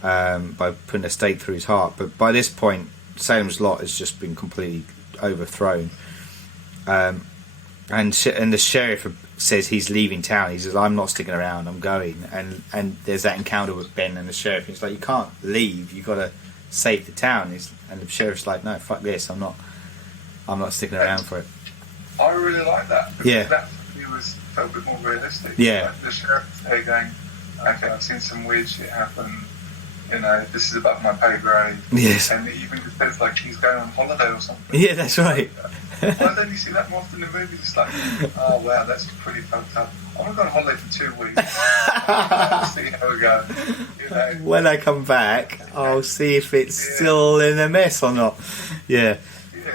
by putting a stake through his heart. But by this point, Salem's Lot has just been completely overthrown. And the sheriff says he's leaving town. He says, "I'm not sticking around. I'm going." And there's that encounter with Ben and the sheriff. He's like, "You can't leave. You got to save the town." And the sheriff's like, "No, fuck this. I'm not sticking around for it." I really like that. Yeah. That felt a bit more realistic. Yeah. Like the sheriff's there going, "Okay, I've seen some weird shit happen. You know, this is above my pay grade." Yes. And it even says like he's going on holiday or something. Yeah, that's right. Why don't you see that more often in movies? It's like, oh wow, that's pretty fucked up. I'm going to go on holiday for 2 weeks. See how we go. You know? When I come back, I'll see if it's still in a mess or not. Yeah.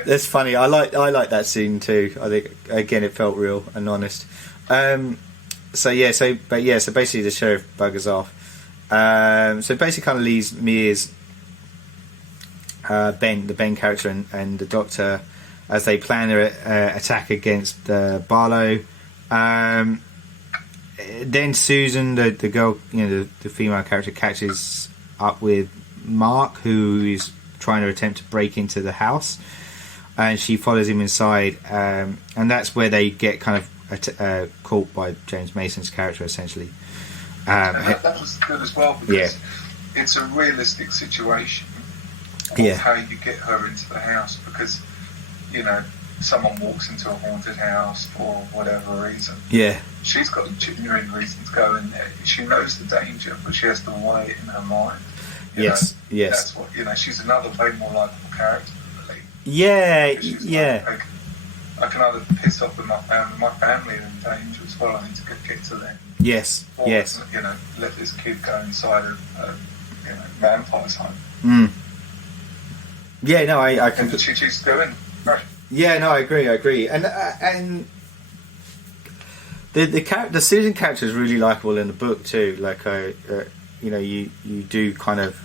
That's funny. I like that scene too. I think again it felt real and honest. So basically the sheriff buggers off. So basically kind of leaves Mears, Ben, the Ben character, and the Doctor as they plan their attack against Barlow. Then Susan, the girl, the female character, catches up with Mark, who is trying to attempt to break into the house, and she follows him inside, and that's where they get kind of caught by James Mason's character, essentially. And that was good as well, because it's a realistic situation of how you get her into the house, because someone walks into a haunted house for whatever reason. Yeah. She's got a genuine reason to go in there. She knows the danger, but she has to weigh it in her mind. Yes. That's what, she's another way more likeable character, really. Yeah, yeah. Like, I can either piss off with my family are in danger as well. I need to get to them. Yes, or, yes. Let this kid go inside a vampire's home. Mm. Yeah, no, I can. And she chooses to go in. Right. Yeah, no, I agree, and the Susan character is really likable in the book too. Like, you do kind of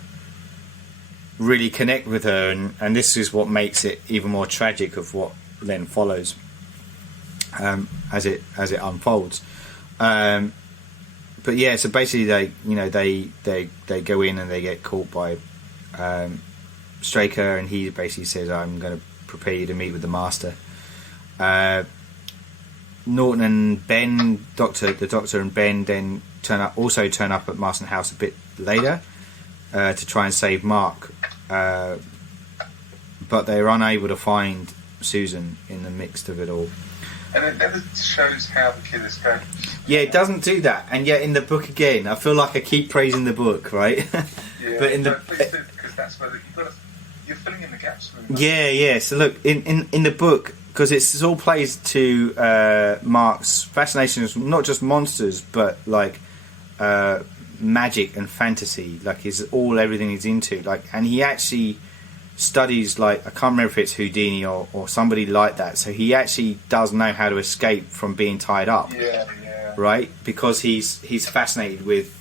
really connect with her, and this is what makes it even more tragic of what then follows as it unfolds. But yeah, so basically they go in and they get caught by Straker, and he basically says, "I'm going to prepare you to meet with the Master." Norton and Ben, the Doctor and Ben, then turn up at Marston House a bit later to try and save Mark, but they're unable to find Susan in the mix of it all. And it never shows how the kid escapes. Yeah, it doesn't do that, and yet in the book again, I feel like I keep praising the book, right? Yeah, but because that's where you're filling in the gaps. Yeah. So look, in the book, because it all plays to Mark's fascination with not just monsters, but like magic and fantasy. Like everything he's into. Like, and he actually studies, like, I can't remember if it's Houdini or somebody like that. So he actually does know how to escape from being tied up. Yeah. Right, because he's fascinated with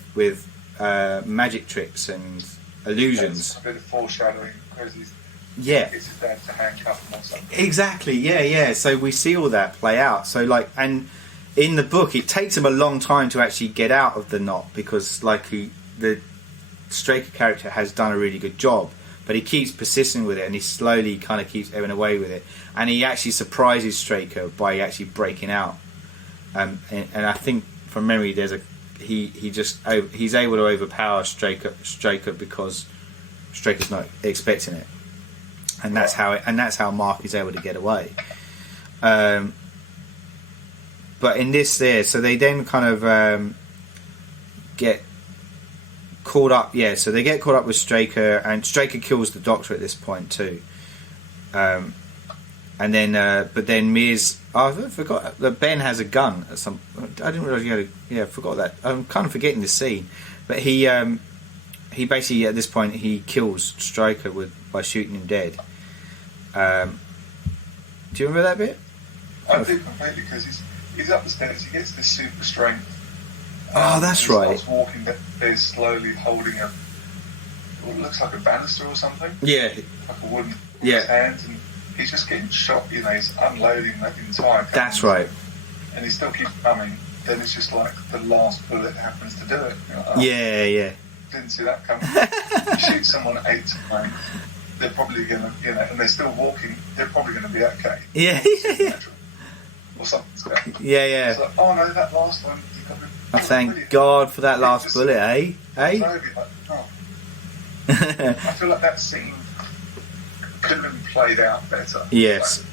magic tricks and illusions. A bit of foreshadowing, because he's his dad to handcuff him or something. Exactly. Yeah. So we see all that play out. So like, and in the book, it takes him a long time to actually get out of the knot, because like the Straker character has done a really good job. But he keeps persisting with it, and he slowly kind of keeps ebbing away with it. And he actually surprises Straker by actually breaking out. And I think from memory, he's able to overpower Straker because Straker's not expecting it, and that's how Mark is able to get away. But in this, so they then kind of get caught up. Yeah, so they get caught up with Straker, and Straker kills the Doctor at this point too. And then, but then Mears. Oh, I forgot that Ben has a gun at some. I didn't realise he had. I forgot that. I'm kind of forgetting this scene, but he basically at this point he kills Straker by shooting him dead. Do you remember that bit? I do completely, because he's up the stairs. He gets this super strength Oh, that's he right. starts walking there slowly, holding what looks like a banister or something. Yeah. Like a wooden Yeah. his hands, and he's just getting shot. You know, he's unloading that entire gun. That's right. And he still keeps coming. Then it's just like the last bullet happens to do it. You're like, oh, Yeah. didn't see that coming. You shoot someone 8 times, they're probably going to, and they're still walking, they're probably going to be okay. Yeah. Or something's going. Yeah. It's like, oh no, that last one. Oh, thank God for that last bullet, eh? Like, oh. I feel like that scene could have been played out better. Yes. Like,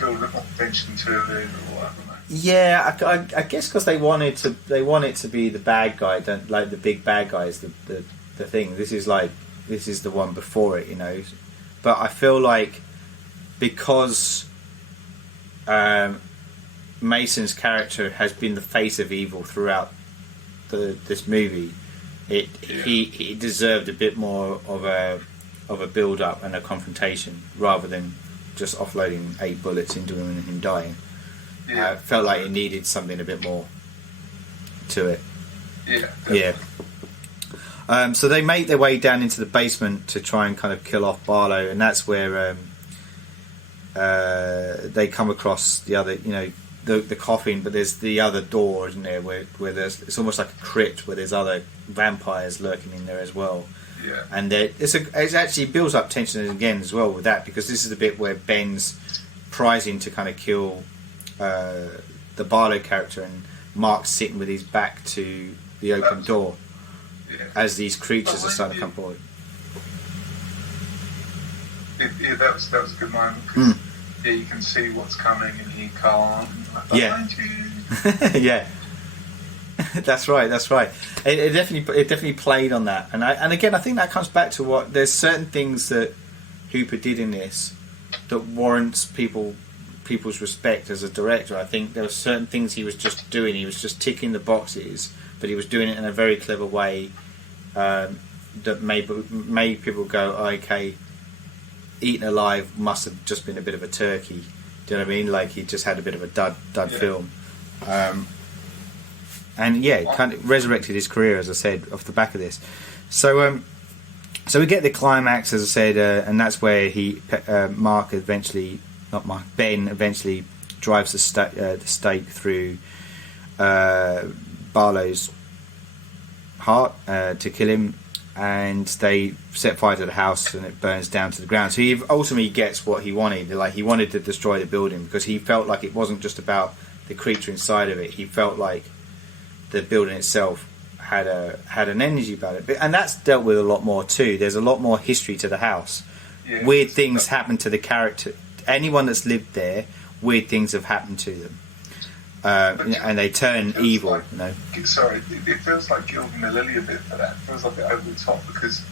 build a bit more tension to it, or whatever. Yeah, I guess because they want it to be the bad guy, don't like the big bad guy is the thing. This is the one before it, But I feel like because Mason's character has been the face of evil throughout this movie, he deserved a bit more of a build up and a confrontation rather than just offloading 8 bullets into him and him dying. Yeah. I felt like it needed something a bit more to it. Yeah. So they make their way down into the basement to try and kind of kill off Barlow, and that's where they come across the other, the coffin. But there's the other door, isn't there? Where it's almost like a crypt where there's other vampires lurking in there as well. Yeah. And it actually builds up tension again as well with that, because this is the bit where Ben's prizing to kind of kill the Barlow character, and Mark's sitting with his back to the open door as these creatures are starting to come forward. That was a good moment, because you can see what's coming and he can't. Yeah. That's right. It definitely played on that, and again I think that comes back to what there's certain things that Hooper did in this that warrants people's respect as a director. I think there were certain things he was just doing. He was just ticking the boxes, but he was doing it in a very clever way that made people go, oh, okay, Eaten Alive must have just been a bit of a turkey. Do you know what I mean? Like he just had a bit of a dud film. And yeah, it kind of resurrected his career, as I said, off the back of this. So we get the climax, as I said, and that's where Ben eventually drives the stake through Barlow's heart to kill him, and they set fire to the house and it burns down to the ground. So he ultimately gets what he wanted. Like, he wanted to destroy the building because he felt like it wasn't just about the creature inside of it. He felt like the building itself had an energy about it, and that's dealt with a lot more too. There's a lot more history to the house. Yeah, weird things happen to the character. Anyone that's lived there, weird things have happened to them, and they turn evil. Like, sorry, it feels like gilding the lily a bit for that. It feels like a bit over the top because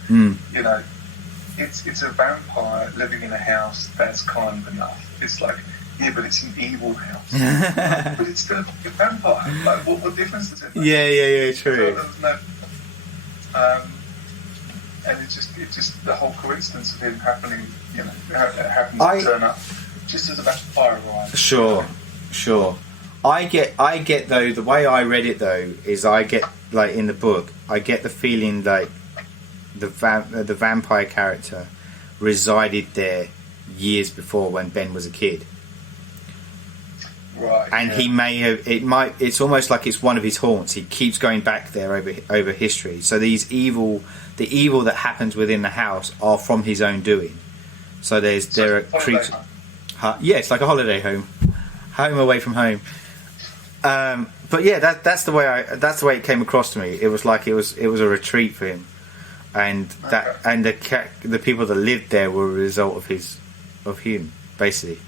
it's a vampire living in a house that's kind of enough. It's like, yeah, but it's an evil house. But it's still a vampire. Like, what difference does it make? Yeah, true. And it's just the whole coincidence of him happening, having to turn up just as a vampire arrives. Sure. I get though, the way I read it though is I get, like, in the book, I get the feeling like the vampire character resided there years before when Ben was a kid. Right. And he may have. It's almost like it's one of his haunts. He keeps going back there over history. So the evil that happens within the house are from his own doing. So there are creatures. Yeah, it's like a holiday home away from home. But yeah, that's the way it came across to me. It was like it was a retreat for him, and the people that lived there were a result of him basically.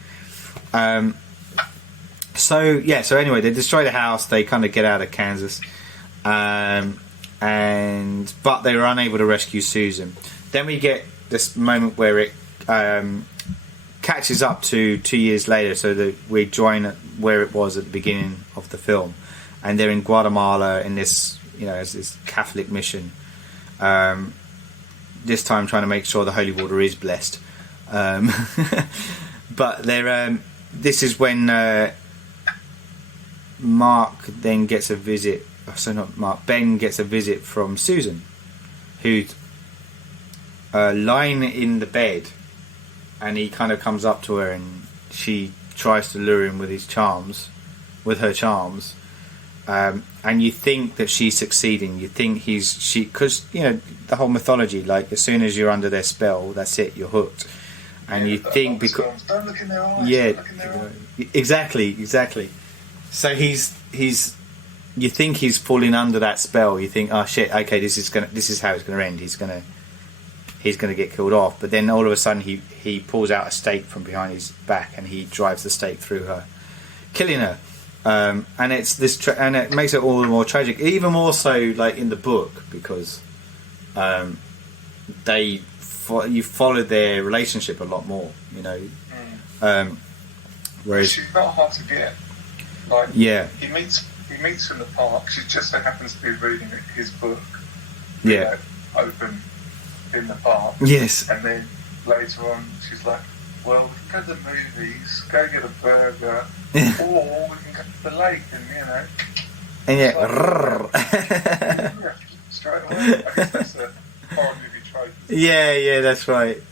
So anyway, they destroy the house. They kind of get out of Kansas, but they were unable to rescue Susan. Then we get this moment where it catches up to 2 years later, so that we join where it was at the beginning of the film, and they're in Guatemala in this, as this Catholic mission. This time, trying to make sure the holy water is blessed. But they're. This is when Mark then gets a visit so not Mark. Ben gets a visit from Susan, who's lying in the bed, and he kind of comes up to her, and she tries to lure him with her charms. And you think that she's succeeding. You think because the whole mythology, like as soon as you're under their spell, that's it, you're hooked. And you think because don't look in their eyes. Don't look in their eyes. Exactly. So you think he's falling under that spell. You think, oh shit, okay, this is how it's gonna end. He's gonna get killed off. But then all of a sudden he pulls out a stake from behind his back and he drives the stake through her, killing her. And it's this, and it makes it all the more tragic, even more so like in the book, because you follow their relationship a lot more, whereas she's not hard to get. Like, yeah, he meets her in the park. She just so happens to be reading his book. Yeah, open in the park. Yes, and then later on, she's like, "Well, we can go to the movies, go get a burger, or we can go to the lake and and straight away." I guess that's a horror movie trope. Yeah, that's right.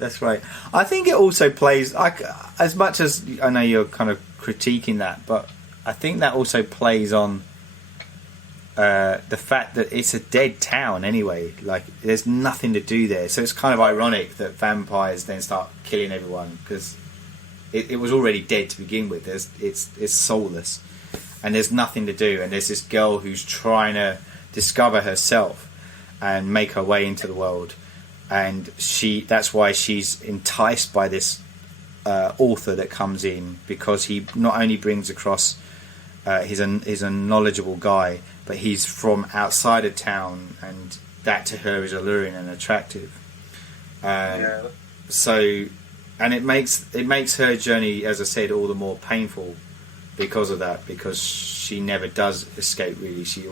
I think it also plays, as much as I know you're kind of critiquing that, but I think that also plays on the fact that it's a dead town anyway. Like, there's nothing to do there, so it's kind of ironic that vampires then start killing everyone, because it was already dead to begin with. It's soulless, and there's nothing to do. And there's this girl who's trying to discover herself and make her way into the world, and that's why she's enticed by this author that comes in, because he not only brings across he's a knowledgeable guy, but he's from outside of town, and that to her is alluring and attractive. So, and it makes her journey, as I said, all the more painful because of that, because she never does escape really. She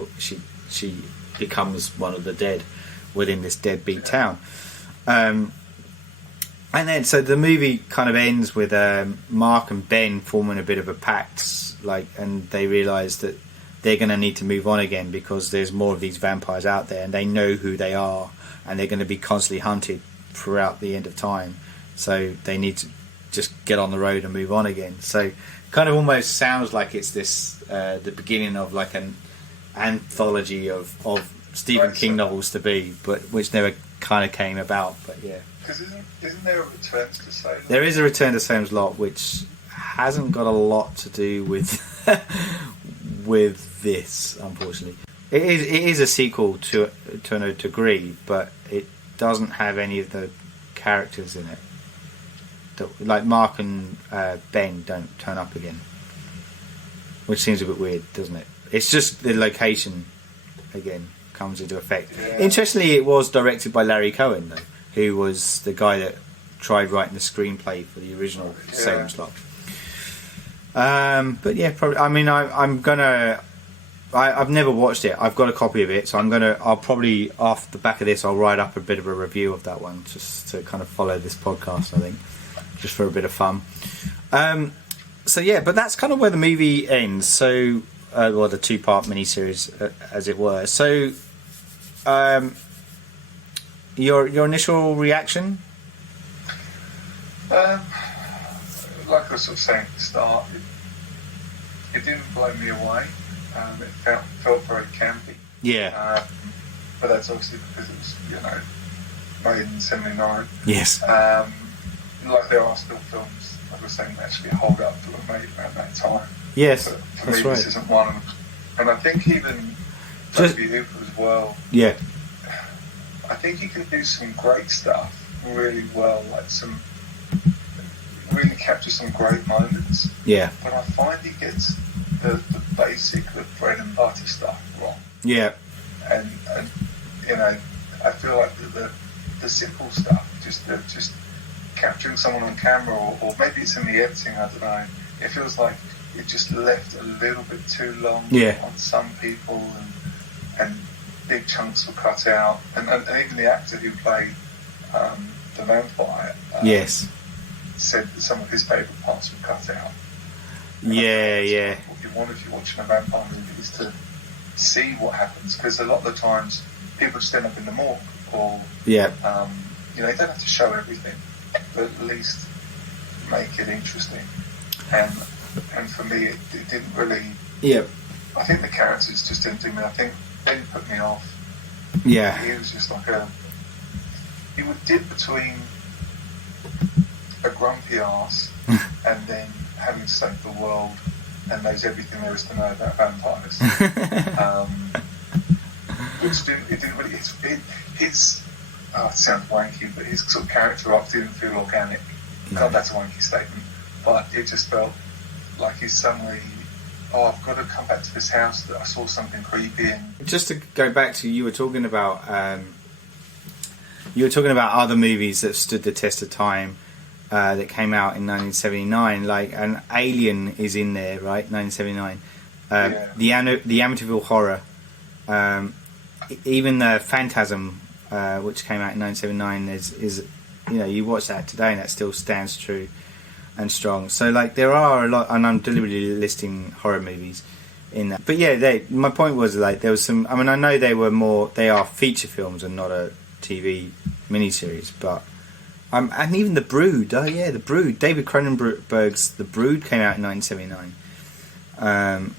becomes one of the dead within this deadbeat town. And then so the movie kind of ends with Mark and Ben forming a bit of a pact, and they realise that they're going to need to move on again, because there's more of these vampires out there, and they know who they are, and they're going to be constantly hunted throughout the end of time. So they need to just get on the road and move on again. So kind of almost sounds like it's this the beginning of like an anthology of Stephen King novels to be, but which never kind of came about. But yeah, because isn't there a Return to Salem? There is a Return to Salem's Lot, which hasn't got a lot to do with with this, unfortunately. It is a sequel to a degree, but it doesn't have any of the characters in it. Like Mark and Ben don't turn up again, which seems a bit weird, doesn't it? It's just the location again comes into effect. Yeah. Interestingly, it was directed by Larry Cohen, though, who was the guy that tried writing the screenplay for the original Salem Slot. But yeah, probably. I mean, I've never watched it. I've got a copy of it, so I'll probably, off the back of this, I'll write up a bit of a review of that one, just to kind of follow this podcast, I think, just for a bit of fun. So yeah, but that's kind of where the movie ends. So, the 2-part miniseries, as it were. So, your initial reaction? Like I was sort of saying at the start, it didn't blow me away. It felt very campy. Yeah. But that's obviously because it was, made in '79. Yes. Like there are still films, like I was saying, that actually hold up that were made around that time. Yes, but for that's me, right. This isn't one of them. And I think even Tobe Hooper as well. Yeah. I think he can do some great stuff really well, like really capture some great moments. Yeah. But I find he gets the basic, the bread and butter stuff wrong. Yeah. And I feel like the simple stuff, just capturing someone on camera, or maybe it's in the editing, I don't know. It feels like it just left a little bit too long on some people, and big chunks were cut out. And even the actor who played the vampire said that some of his favourite parts were cut out. And yeah. What you want if you're watching a vampire movie is to see what happens, because a lot of the times people just end up in the morgue, or Yeah. you don't have to show everything, but at least make it interesting. And for me, it didn't really. Yeah. I think the characters just didn't do me. I think Ben put me off. Yeah. He was just like he would dip between a grumpy arse and then having saved the world and knows everything there is to know about vampires. Which didn't really. It sounds wanky, but his sort of character arc didn't feel organic. No. God, that's a wanky statement, but it just felt like he's suddenly. Oh, I've got to come back to this house that I saw something creepy in. Just to go back to you were talking about other movies that stood the test of time that came out in 1979. Like an Alien is in there, right? 1979. The Amityville Horror, even the Phantasm, which came out in 1979, is you watch that today and that still stands true and strong. So like there are a lot, and I'm deliberately listing horror movies in that. But yeah, my point was like there was some. I mean, I know they are feature films and not a TV miniseries, but and even The Brood. Oh yeah, The Brood. David Cronenberg's The Brood came out in 1979.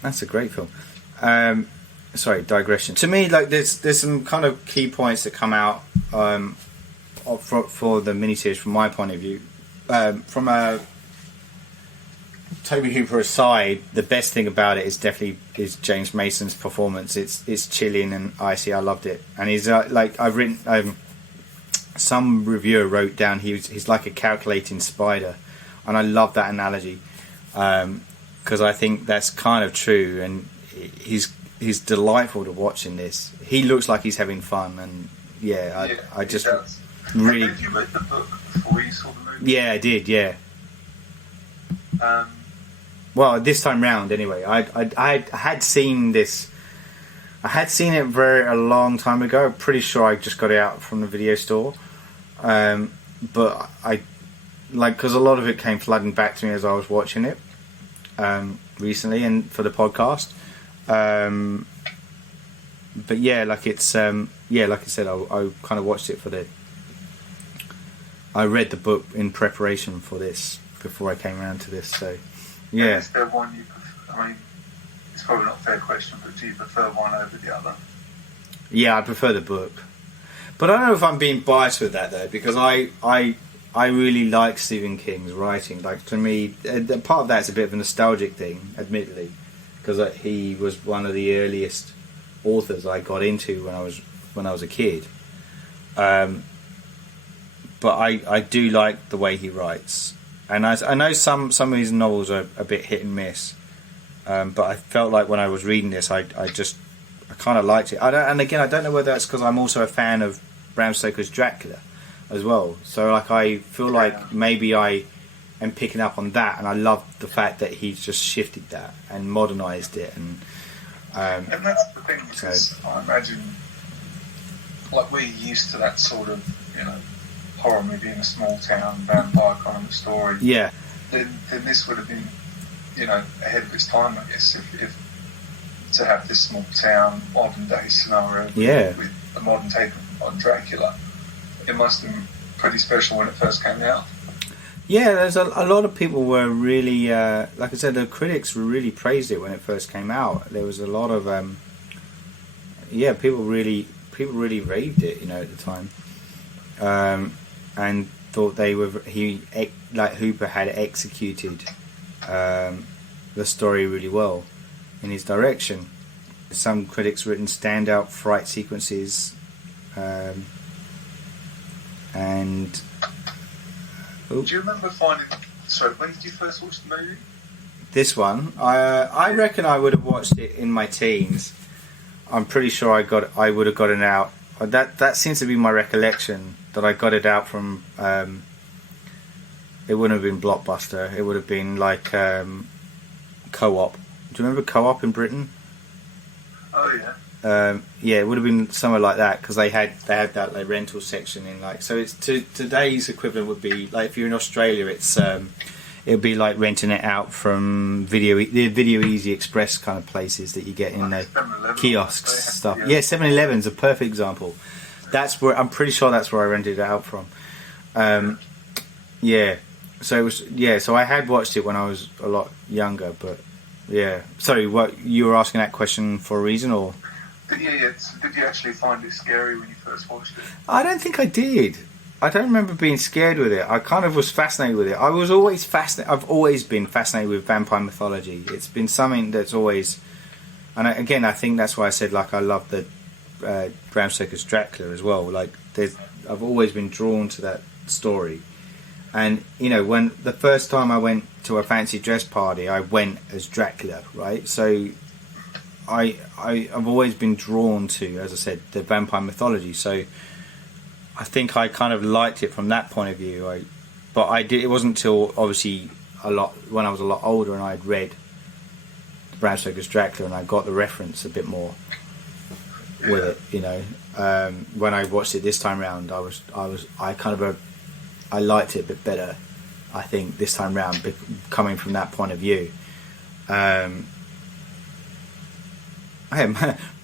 That's a great film. Sorry, digression. To me, like there's some kind of key points that come out for the miniseries from my point of view. From a Tobe Hooper aside, the best thing about it is James Mason's performance. It's chilling and icy. I loved it, and he's like I've written. Some reviewer wrote down he's like a calculating spider, and I love that analogy because I think that's kind of true. And he's delightful to watch in this. He looks like he's having fun, and I just really. Did you read the book before you saw the movie? Yeah, I did. Yeah. Well, this time round, anyway. I had seen this. I had seen it a long time ago. I'm pretty sure I just got it out from the video store. But because a lot of it came flooding back to me as I was watching it recently and for the podcast. But yeah, like it's like I said, I kind of watched it I read the book in preparation for this before I came around to this. So yeah. Is there one you prefer? I mean, it's probably not a fair question, but do you prefer one over the other? Yeah, I prefer the book, but I don't know if I'm being biased with that though, because I really like Stephen King's writing. Like to me, part of that's a bit of a nostalgic thing, admittedly, because he was one of the earliest authors I got into when I was a kid. But I do like the way he writes, and I know some of his novels are a bit hit and miss. But I felt like when I was reading this, I kind of liked it. I don't know whether that's because I'm also a fan of Bram Stoker's Dracula as well. So like I feel like maybe I am picking up on that, and I love the fact that he's just shifted that and modernised it. And that's the thing, because I imagine, like we're used to that sort of horror movie in a small town, vampire kind of story. Yeah. Then this would have been ahead of its time, I guess, if to have this small town, modern day scenario with a modern take on Dracula. It must have been pretty special when it first came out. Yeah, there's a lot of people were really, like I said, the critics really praised it when it first came out. There was a lot of, people really raved it, at the time, and thought Hooper had executed the story really well in his direction. Some critics written standout fright sequences, and do you remember finding? Sorry, when did you first watch the movie? This one, I reckon I would have watched it in my teens. I'm pretty sure I would have gotten out. That seems to be my recollection, that I got it out from. It wouldn't have been Blockbuster. It would have been like Co-op. Do you remember Co-op in Britain? Oh yeah. Yeah, it would have been somewhere like that, because they had that like rental section in, like, so it's today's equivalent would be like if you're in Australia, it's it'd be like renting it out from the Video Easy Express kind of places that you get in the 7-Eleven, kiosks they have- stuff. yeah. Yeah, 7-Eleven's a perfect example. That's where I'm pretty sure that's where I rented it out from. Yeah, so it was. Yeah, so I had watched it when I was a lot younger, but yeah. Sorry, what you were asking that question for a reason, or? Did you actually find it scary when you first watched it? I don't think I did. I don't remember being scared with it. I kind of was fascinated with it. I was always fascinated. I've always been fascinated with vampire mythology. It's been something that's always, and again, I think that's why I said like I love the Bram Stoker's Dracula as well. Like, I've always been drawn to that story. And you know, when the first time I went to a fancy dress party, I went as Dracula, right? So I've always been drawn to, as I said, the vampire mythology. So I think I kind of liked it from that point of view. But I did. It wasn't until obviously when I was a lot older and I'd read Bram Stoker's Dracula and I got the reference a bit more with it. You know, when I watched it this time round, I liked it a bit better. I think this time round, coming from that point of view.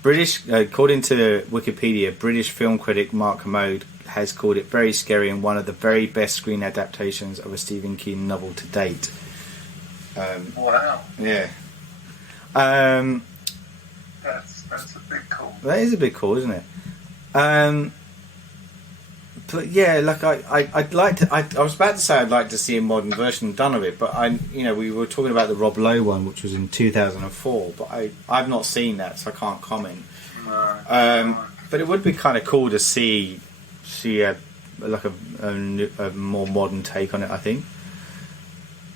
British, according to Wikipedia, British film critic Mark Kermode has called it very scary and one of the very best screen adaptations of a Stephen King novel to date. Wow. Yeah. That's a big call. That is a bit cool, isn't it? But yeah, like I'd like to. I was about to say I'd like to see a modern version done of it, but we were talking about the Rob Lowe one, which was in 2004, but I've not seen that, so I can't comment. No. But it would be kind of cool to see a more modern take on it. I think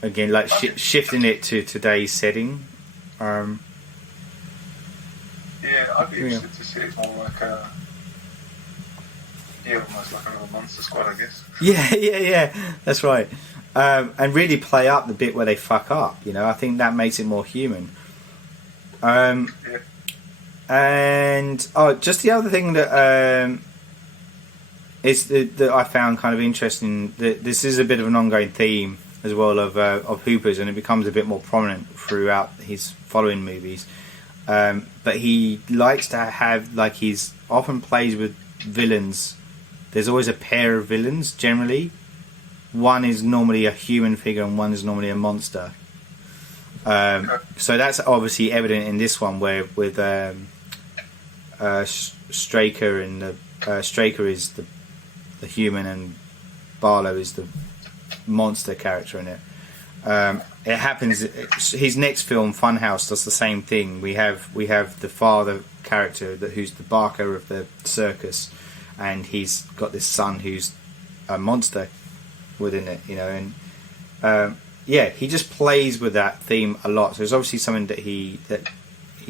again, like shifting it to today's setting. Yeah, I'd be interested to see it more like almost like another Monster Squad, I guess. Yeah, that's right. And really play up the bit where they fuck up. You know, I think that makes it more human. Yeah. And just the other thing that that I found kind of interesting. That this is a bit of an ongoing theme as well of Hooper's, and it becomes a bit more prominent throughout his following movies. But he likes to have he's often plays with villains. There's always a pair of villains, generally. One is normally a human figure and one is normally a monster. So that's obviously evident in this one, where with Straker and Straker is the human and Barlow is the monster character in it. It happens. His next film, Funhouse, does the same thing. We have the father character who's the barker of the circus. And he's got this son who's a monster within it, you know, and he just plays with that theme a lot. So it's obviously something that he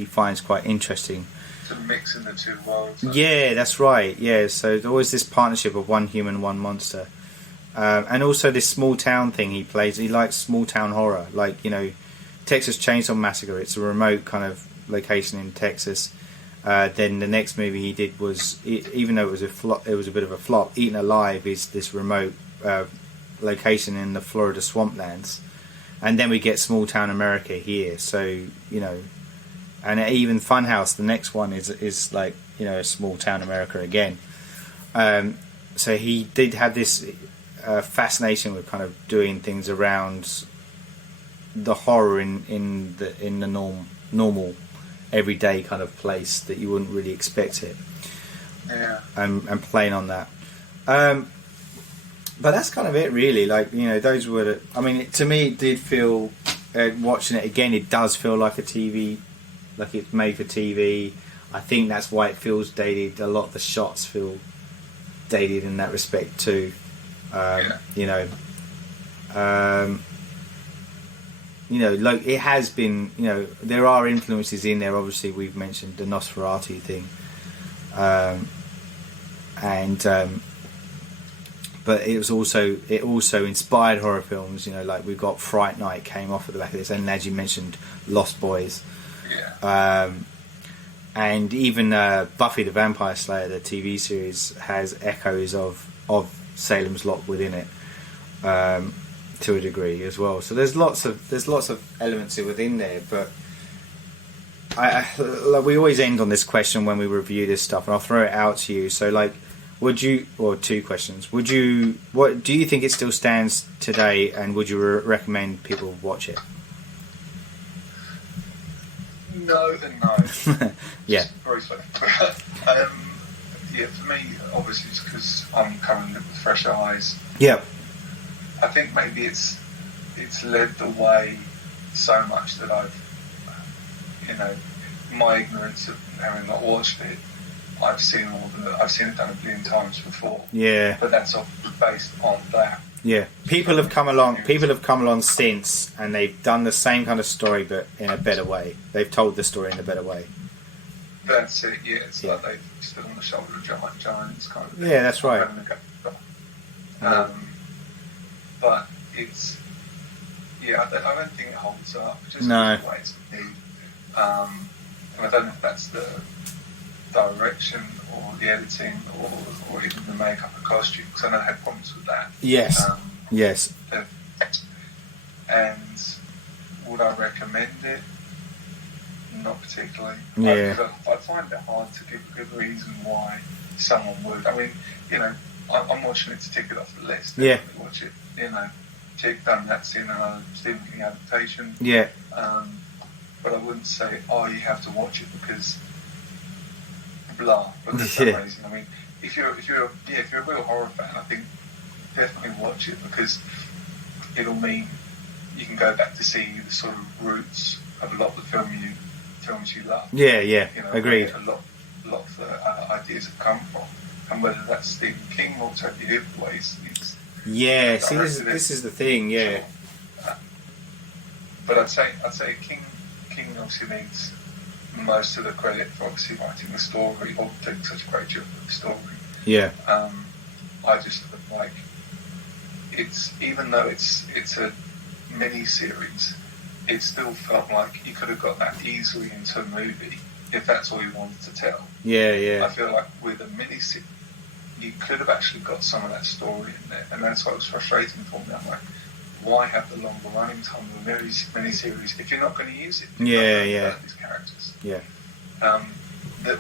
finds quite interesting. To mix in the two worlds. Yeah, that's right. Yeah, so there's always this partnership of one human, one monster, and also this small town thing he plays. He likes small town horror, like Texas Chainsaw Massacre. It's a remote kind of location in Texas. Then the next movie he did was, even though it was a bit of a flop, Eaten Alive is this remote location in the Florida swamplands, and then we get Small Town America here. So and even Funhouse, the next one is like a Small Town America again. So he did have this fascination with kind of doing things around the horror in the normal everyday kind of place that you wouldn't really expect it. Yeah. And playing on that. But that's kind of it, really. Those were to me it did feel, watching it again, it does feel like a TV, like it's made for TV. I think that's why it feels dated. A lot of the shots feel dated in that respect too. It has been, there are influences in there. Obviously, we've mentioned the Nosferatu thing. But it also inspired horror films, like we've got Fright Night came off at the back of this, and as you mentioned, Lost Boys. Yeah. And even Buffy the Vampire Slayer, the TV series, has echoes of Salem's Lot within it. to a degree as well. So there's lots of elements within there, but like we always end on this question when we review this stuff, and I'll throw it out to you. So like, would you, or two questions, what do you think it still stands today, and would you recommend people watch it? No and no. Yeah. Very slow. Yeah, for me, obviously, it's because I'm coming in with fresh eyes. Yeah. I think maybe it's led the way so much that I've, my ignorance of having not watched it, I've seen it done a billion times before. Yeah. But that's based on that. Yeah. People have come along since, and they've done the same kind of story, but in a better way. They've told the story in a better way. That's it. Yeah, it's like they've stood on the shoulder of giants, kind of. Yeah, that's right. But it's, I don't think it holds up. Just no. The way it's made. And I don't know if that's the direction or the editing or even the makeup and costume, because I know I had problems with that. Yes. Yes. And would I recommend it? Not particularly. Yeah. I find it hard to give a good reason why someone would. I mean, I'm watching it to tick it off the list. Yeah. Watch it, check done. That's in a Stephen King adaptation. Yeah. But I wouldn't say, you have to watch it because blah. Because that's amazing. I mean, if you're a real horror fan, I think definitely watch it, because it'll mean you can go back to see the sort of roots of a lot of the films you love. Yeah. Agreed. A lot of the ideas have come from, and whether that's Stephen King or Tobe the way he's yeah. See, this is the thing. Yeah. But I'd say King obviously needs most of the credit for obviously writing the story, or doing such a great job with the story. Yeah. I just feel like it's, even though it's a mini series, it still felt like you could have got that easily into a movie if that's all you wanted to tell. Yeah. I feel like with a mini series, you could have actually got some of that story in there, and that's why it was frustrating for me. I'm like, why have the longer running time of a mini series if you're not going to use it? Yeah. These characters. Yeah. That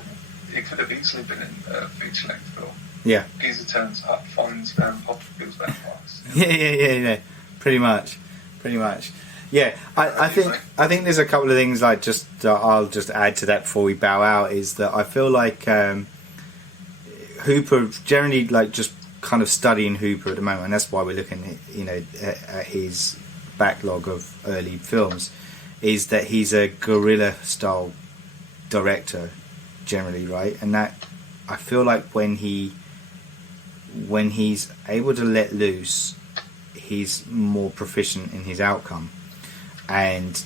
it could have easily been in a feature-length film. Yeah. Geezer turns up, finds Poppy, kills vampires. Yeah. Pretty much. Yeah, I think there's a couple of things I'll just add to that before we bow out, is that I feel like Hooper, generally, like, just kind of studying Hooper at the moment, and that's why we're looking at his backlog of early films, is that he's a guerrilla style director generally, right? And that I feel like when he's able to let loose, he's more proficient in his outcome. And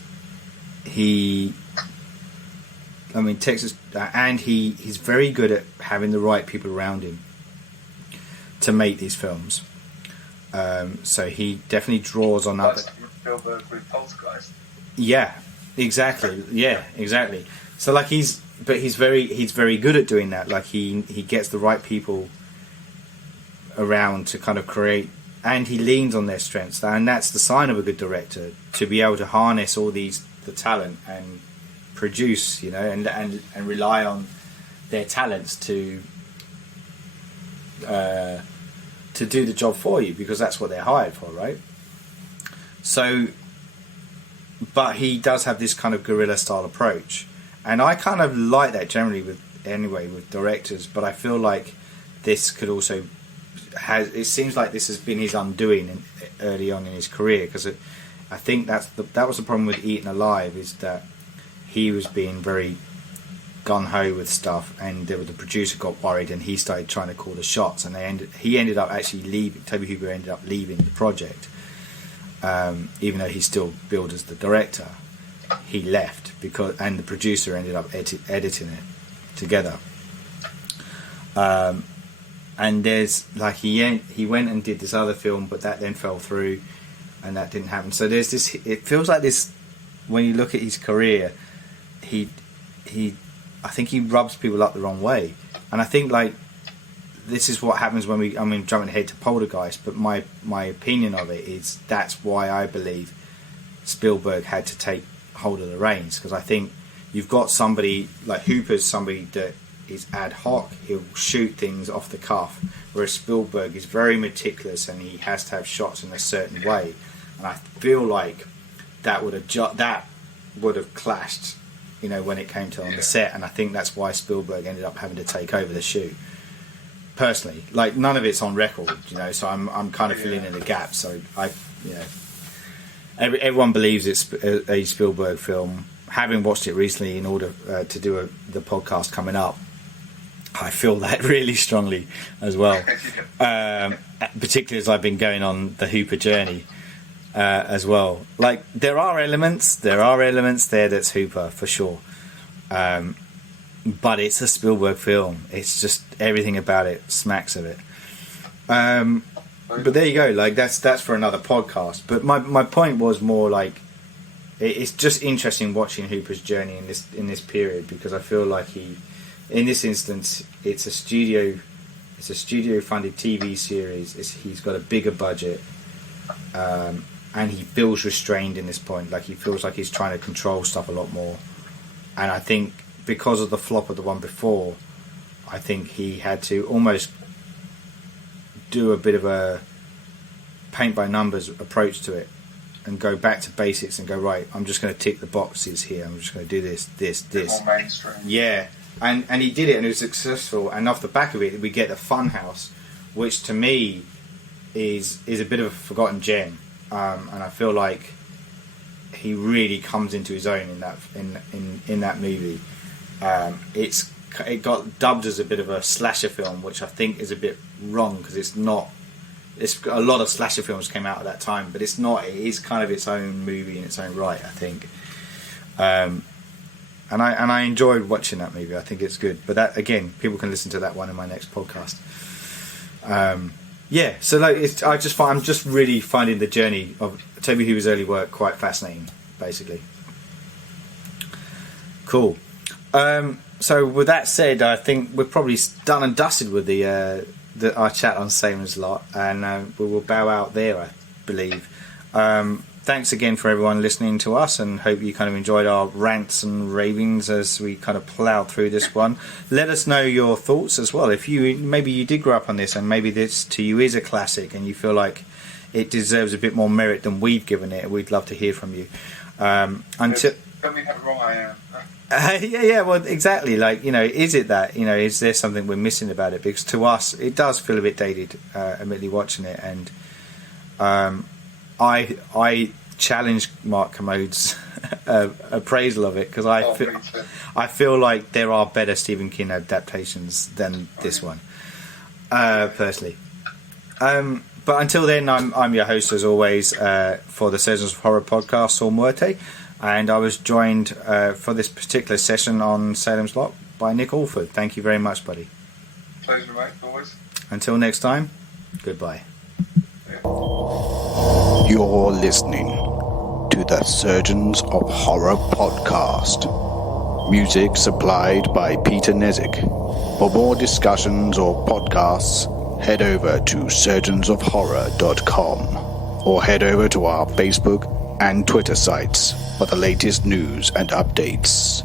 he's very good at having the right people around him to make these films. So he definitely draws on that. Spielberg with Poltergeist. Yeah, exactly. Yeah, exactly. So like he's very good at doing that. Like he gets the right people around to kind of create, and he leans on their strengths, and that's the sign of a good director, to be able to harness all the talent and produce, and rely on their talents to do the job for you, because that's what they're hired for, right? So, but he does have this kind of guerrilla style approach, and I kind of like that generally with directors, but I feel like this could also it seems like this has been his undoing early on in his career, because I think that was the problem with Eaten Alive, is that he was being very gun-ho with stuff, and the producer got worried and he started trying to call the shots, and he ended up actually leaving. Tobe Hooper ended up leaving the project, even though he's still billed as the director. He left and the producer ended up editing it together. And there's like he went and did this other film, but that then fell through, and that didn't happen. So there's this. It feels like this when you look at his career. I think he rubs people up the wrong way, and I think like this is what happens when jumping ahead to Poltergeist, but my opinion of it is that's why I believe Spielberg had to take hold of the reins, because I think you've got somebody like Hooper's somebody that is ad hoc, he'll shoot things off the cuff, whereas Spielberg is very meticulous and he has to have shots in a certain way, and I feel like that would have clashed, when it came to on the set, and I think that's why Spielberg ended up having to take over the shoot. Personally, like, none of it's on record, so I'm kind of filling in the gaps. So everyone believes it's a Spielberg film. Having watched it recently in order to do the podcast coming up, I feel that really strongly as well. Particularly as I've been going on the Hooper journey as well. Like, there are elements there that's Hooper for sure. But it's a Spielberg film. It's just everything about it smacks of it. But there you go. Like, that's for another podcast. But my point was more like, it's just interesting watching Hooper's journey in this period, because I feel like in this instance, it's a studio funded TV series. He's got a bigger budget, and he feels restrained in this point. Like, he feels like he's trying to control stuff a lot more. And I think because of the flop of the one before, I think he had to almost do a bit of a paint by numbers approach to it and go back to basics and go, right, I'm just going to tick the boxes here. I'm just going to do this. More mainstream. Yeah. And he did it, and it was successful. And off the back of it, we get the Funhouse, which to me is a bit of a forgotten gem. And I feel like he really comes into his own in that movie. It got dubbed as a bit of a slasher film, which I think is a bit wrong, because it's not. It's a lot of slasher films came out at that time, but it's not. It is kind of its own movie in its own right, I think. And I enjoyed watching that movie. I think it's good. But that, again, people can listen to that one in my next podcast. So like, I'm just really finding the journey of Tobe Hooper's early work quite fascinating, basically. Cool. So with that said, I think we're probably done and dusted with our chat on Salem's Lot, and we will bow out there, I believe. Thanks again for everyone listening to us, and hope you kind of enjoyed our rants and ravings as we kind of ploughed through this one. Let us know your thoughts as well. If maybe you did grow up on this, and maybe this to you is a classic, and you feel like it deserves a bit more merit than we've given it, we'd love to hear from you. Until Don't mean how wrong I am. well, exactly. Like, is it that? Is there something we're missing about it? Because to us, it does feel a bit dated, admittedly, watching it. And I challenge Mark Commode's appraisal of it, because I feel like there are better Stephen King adaptations than this one, personally. But until then, I'm your host, as always, for the Surgeons of Horror podcast, Saul Muerte. And I was joined for this particular session on Salem's Lot by Nick Alford. Thank you very much, buddy. Pleasure, mate, always. Until next time, goodbye. You're listening to the Surgeons of Horror podcast. Music supplied by Peter Nezik. For more discussions or podcasts, head over to surgeonsofhorror.com or head over to our Facebook and Twitter sites for the latest news and updates.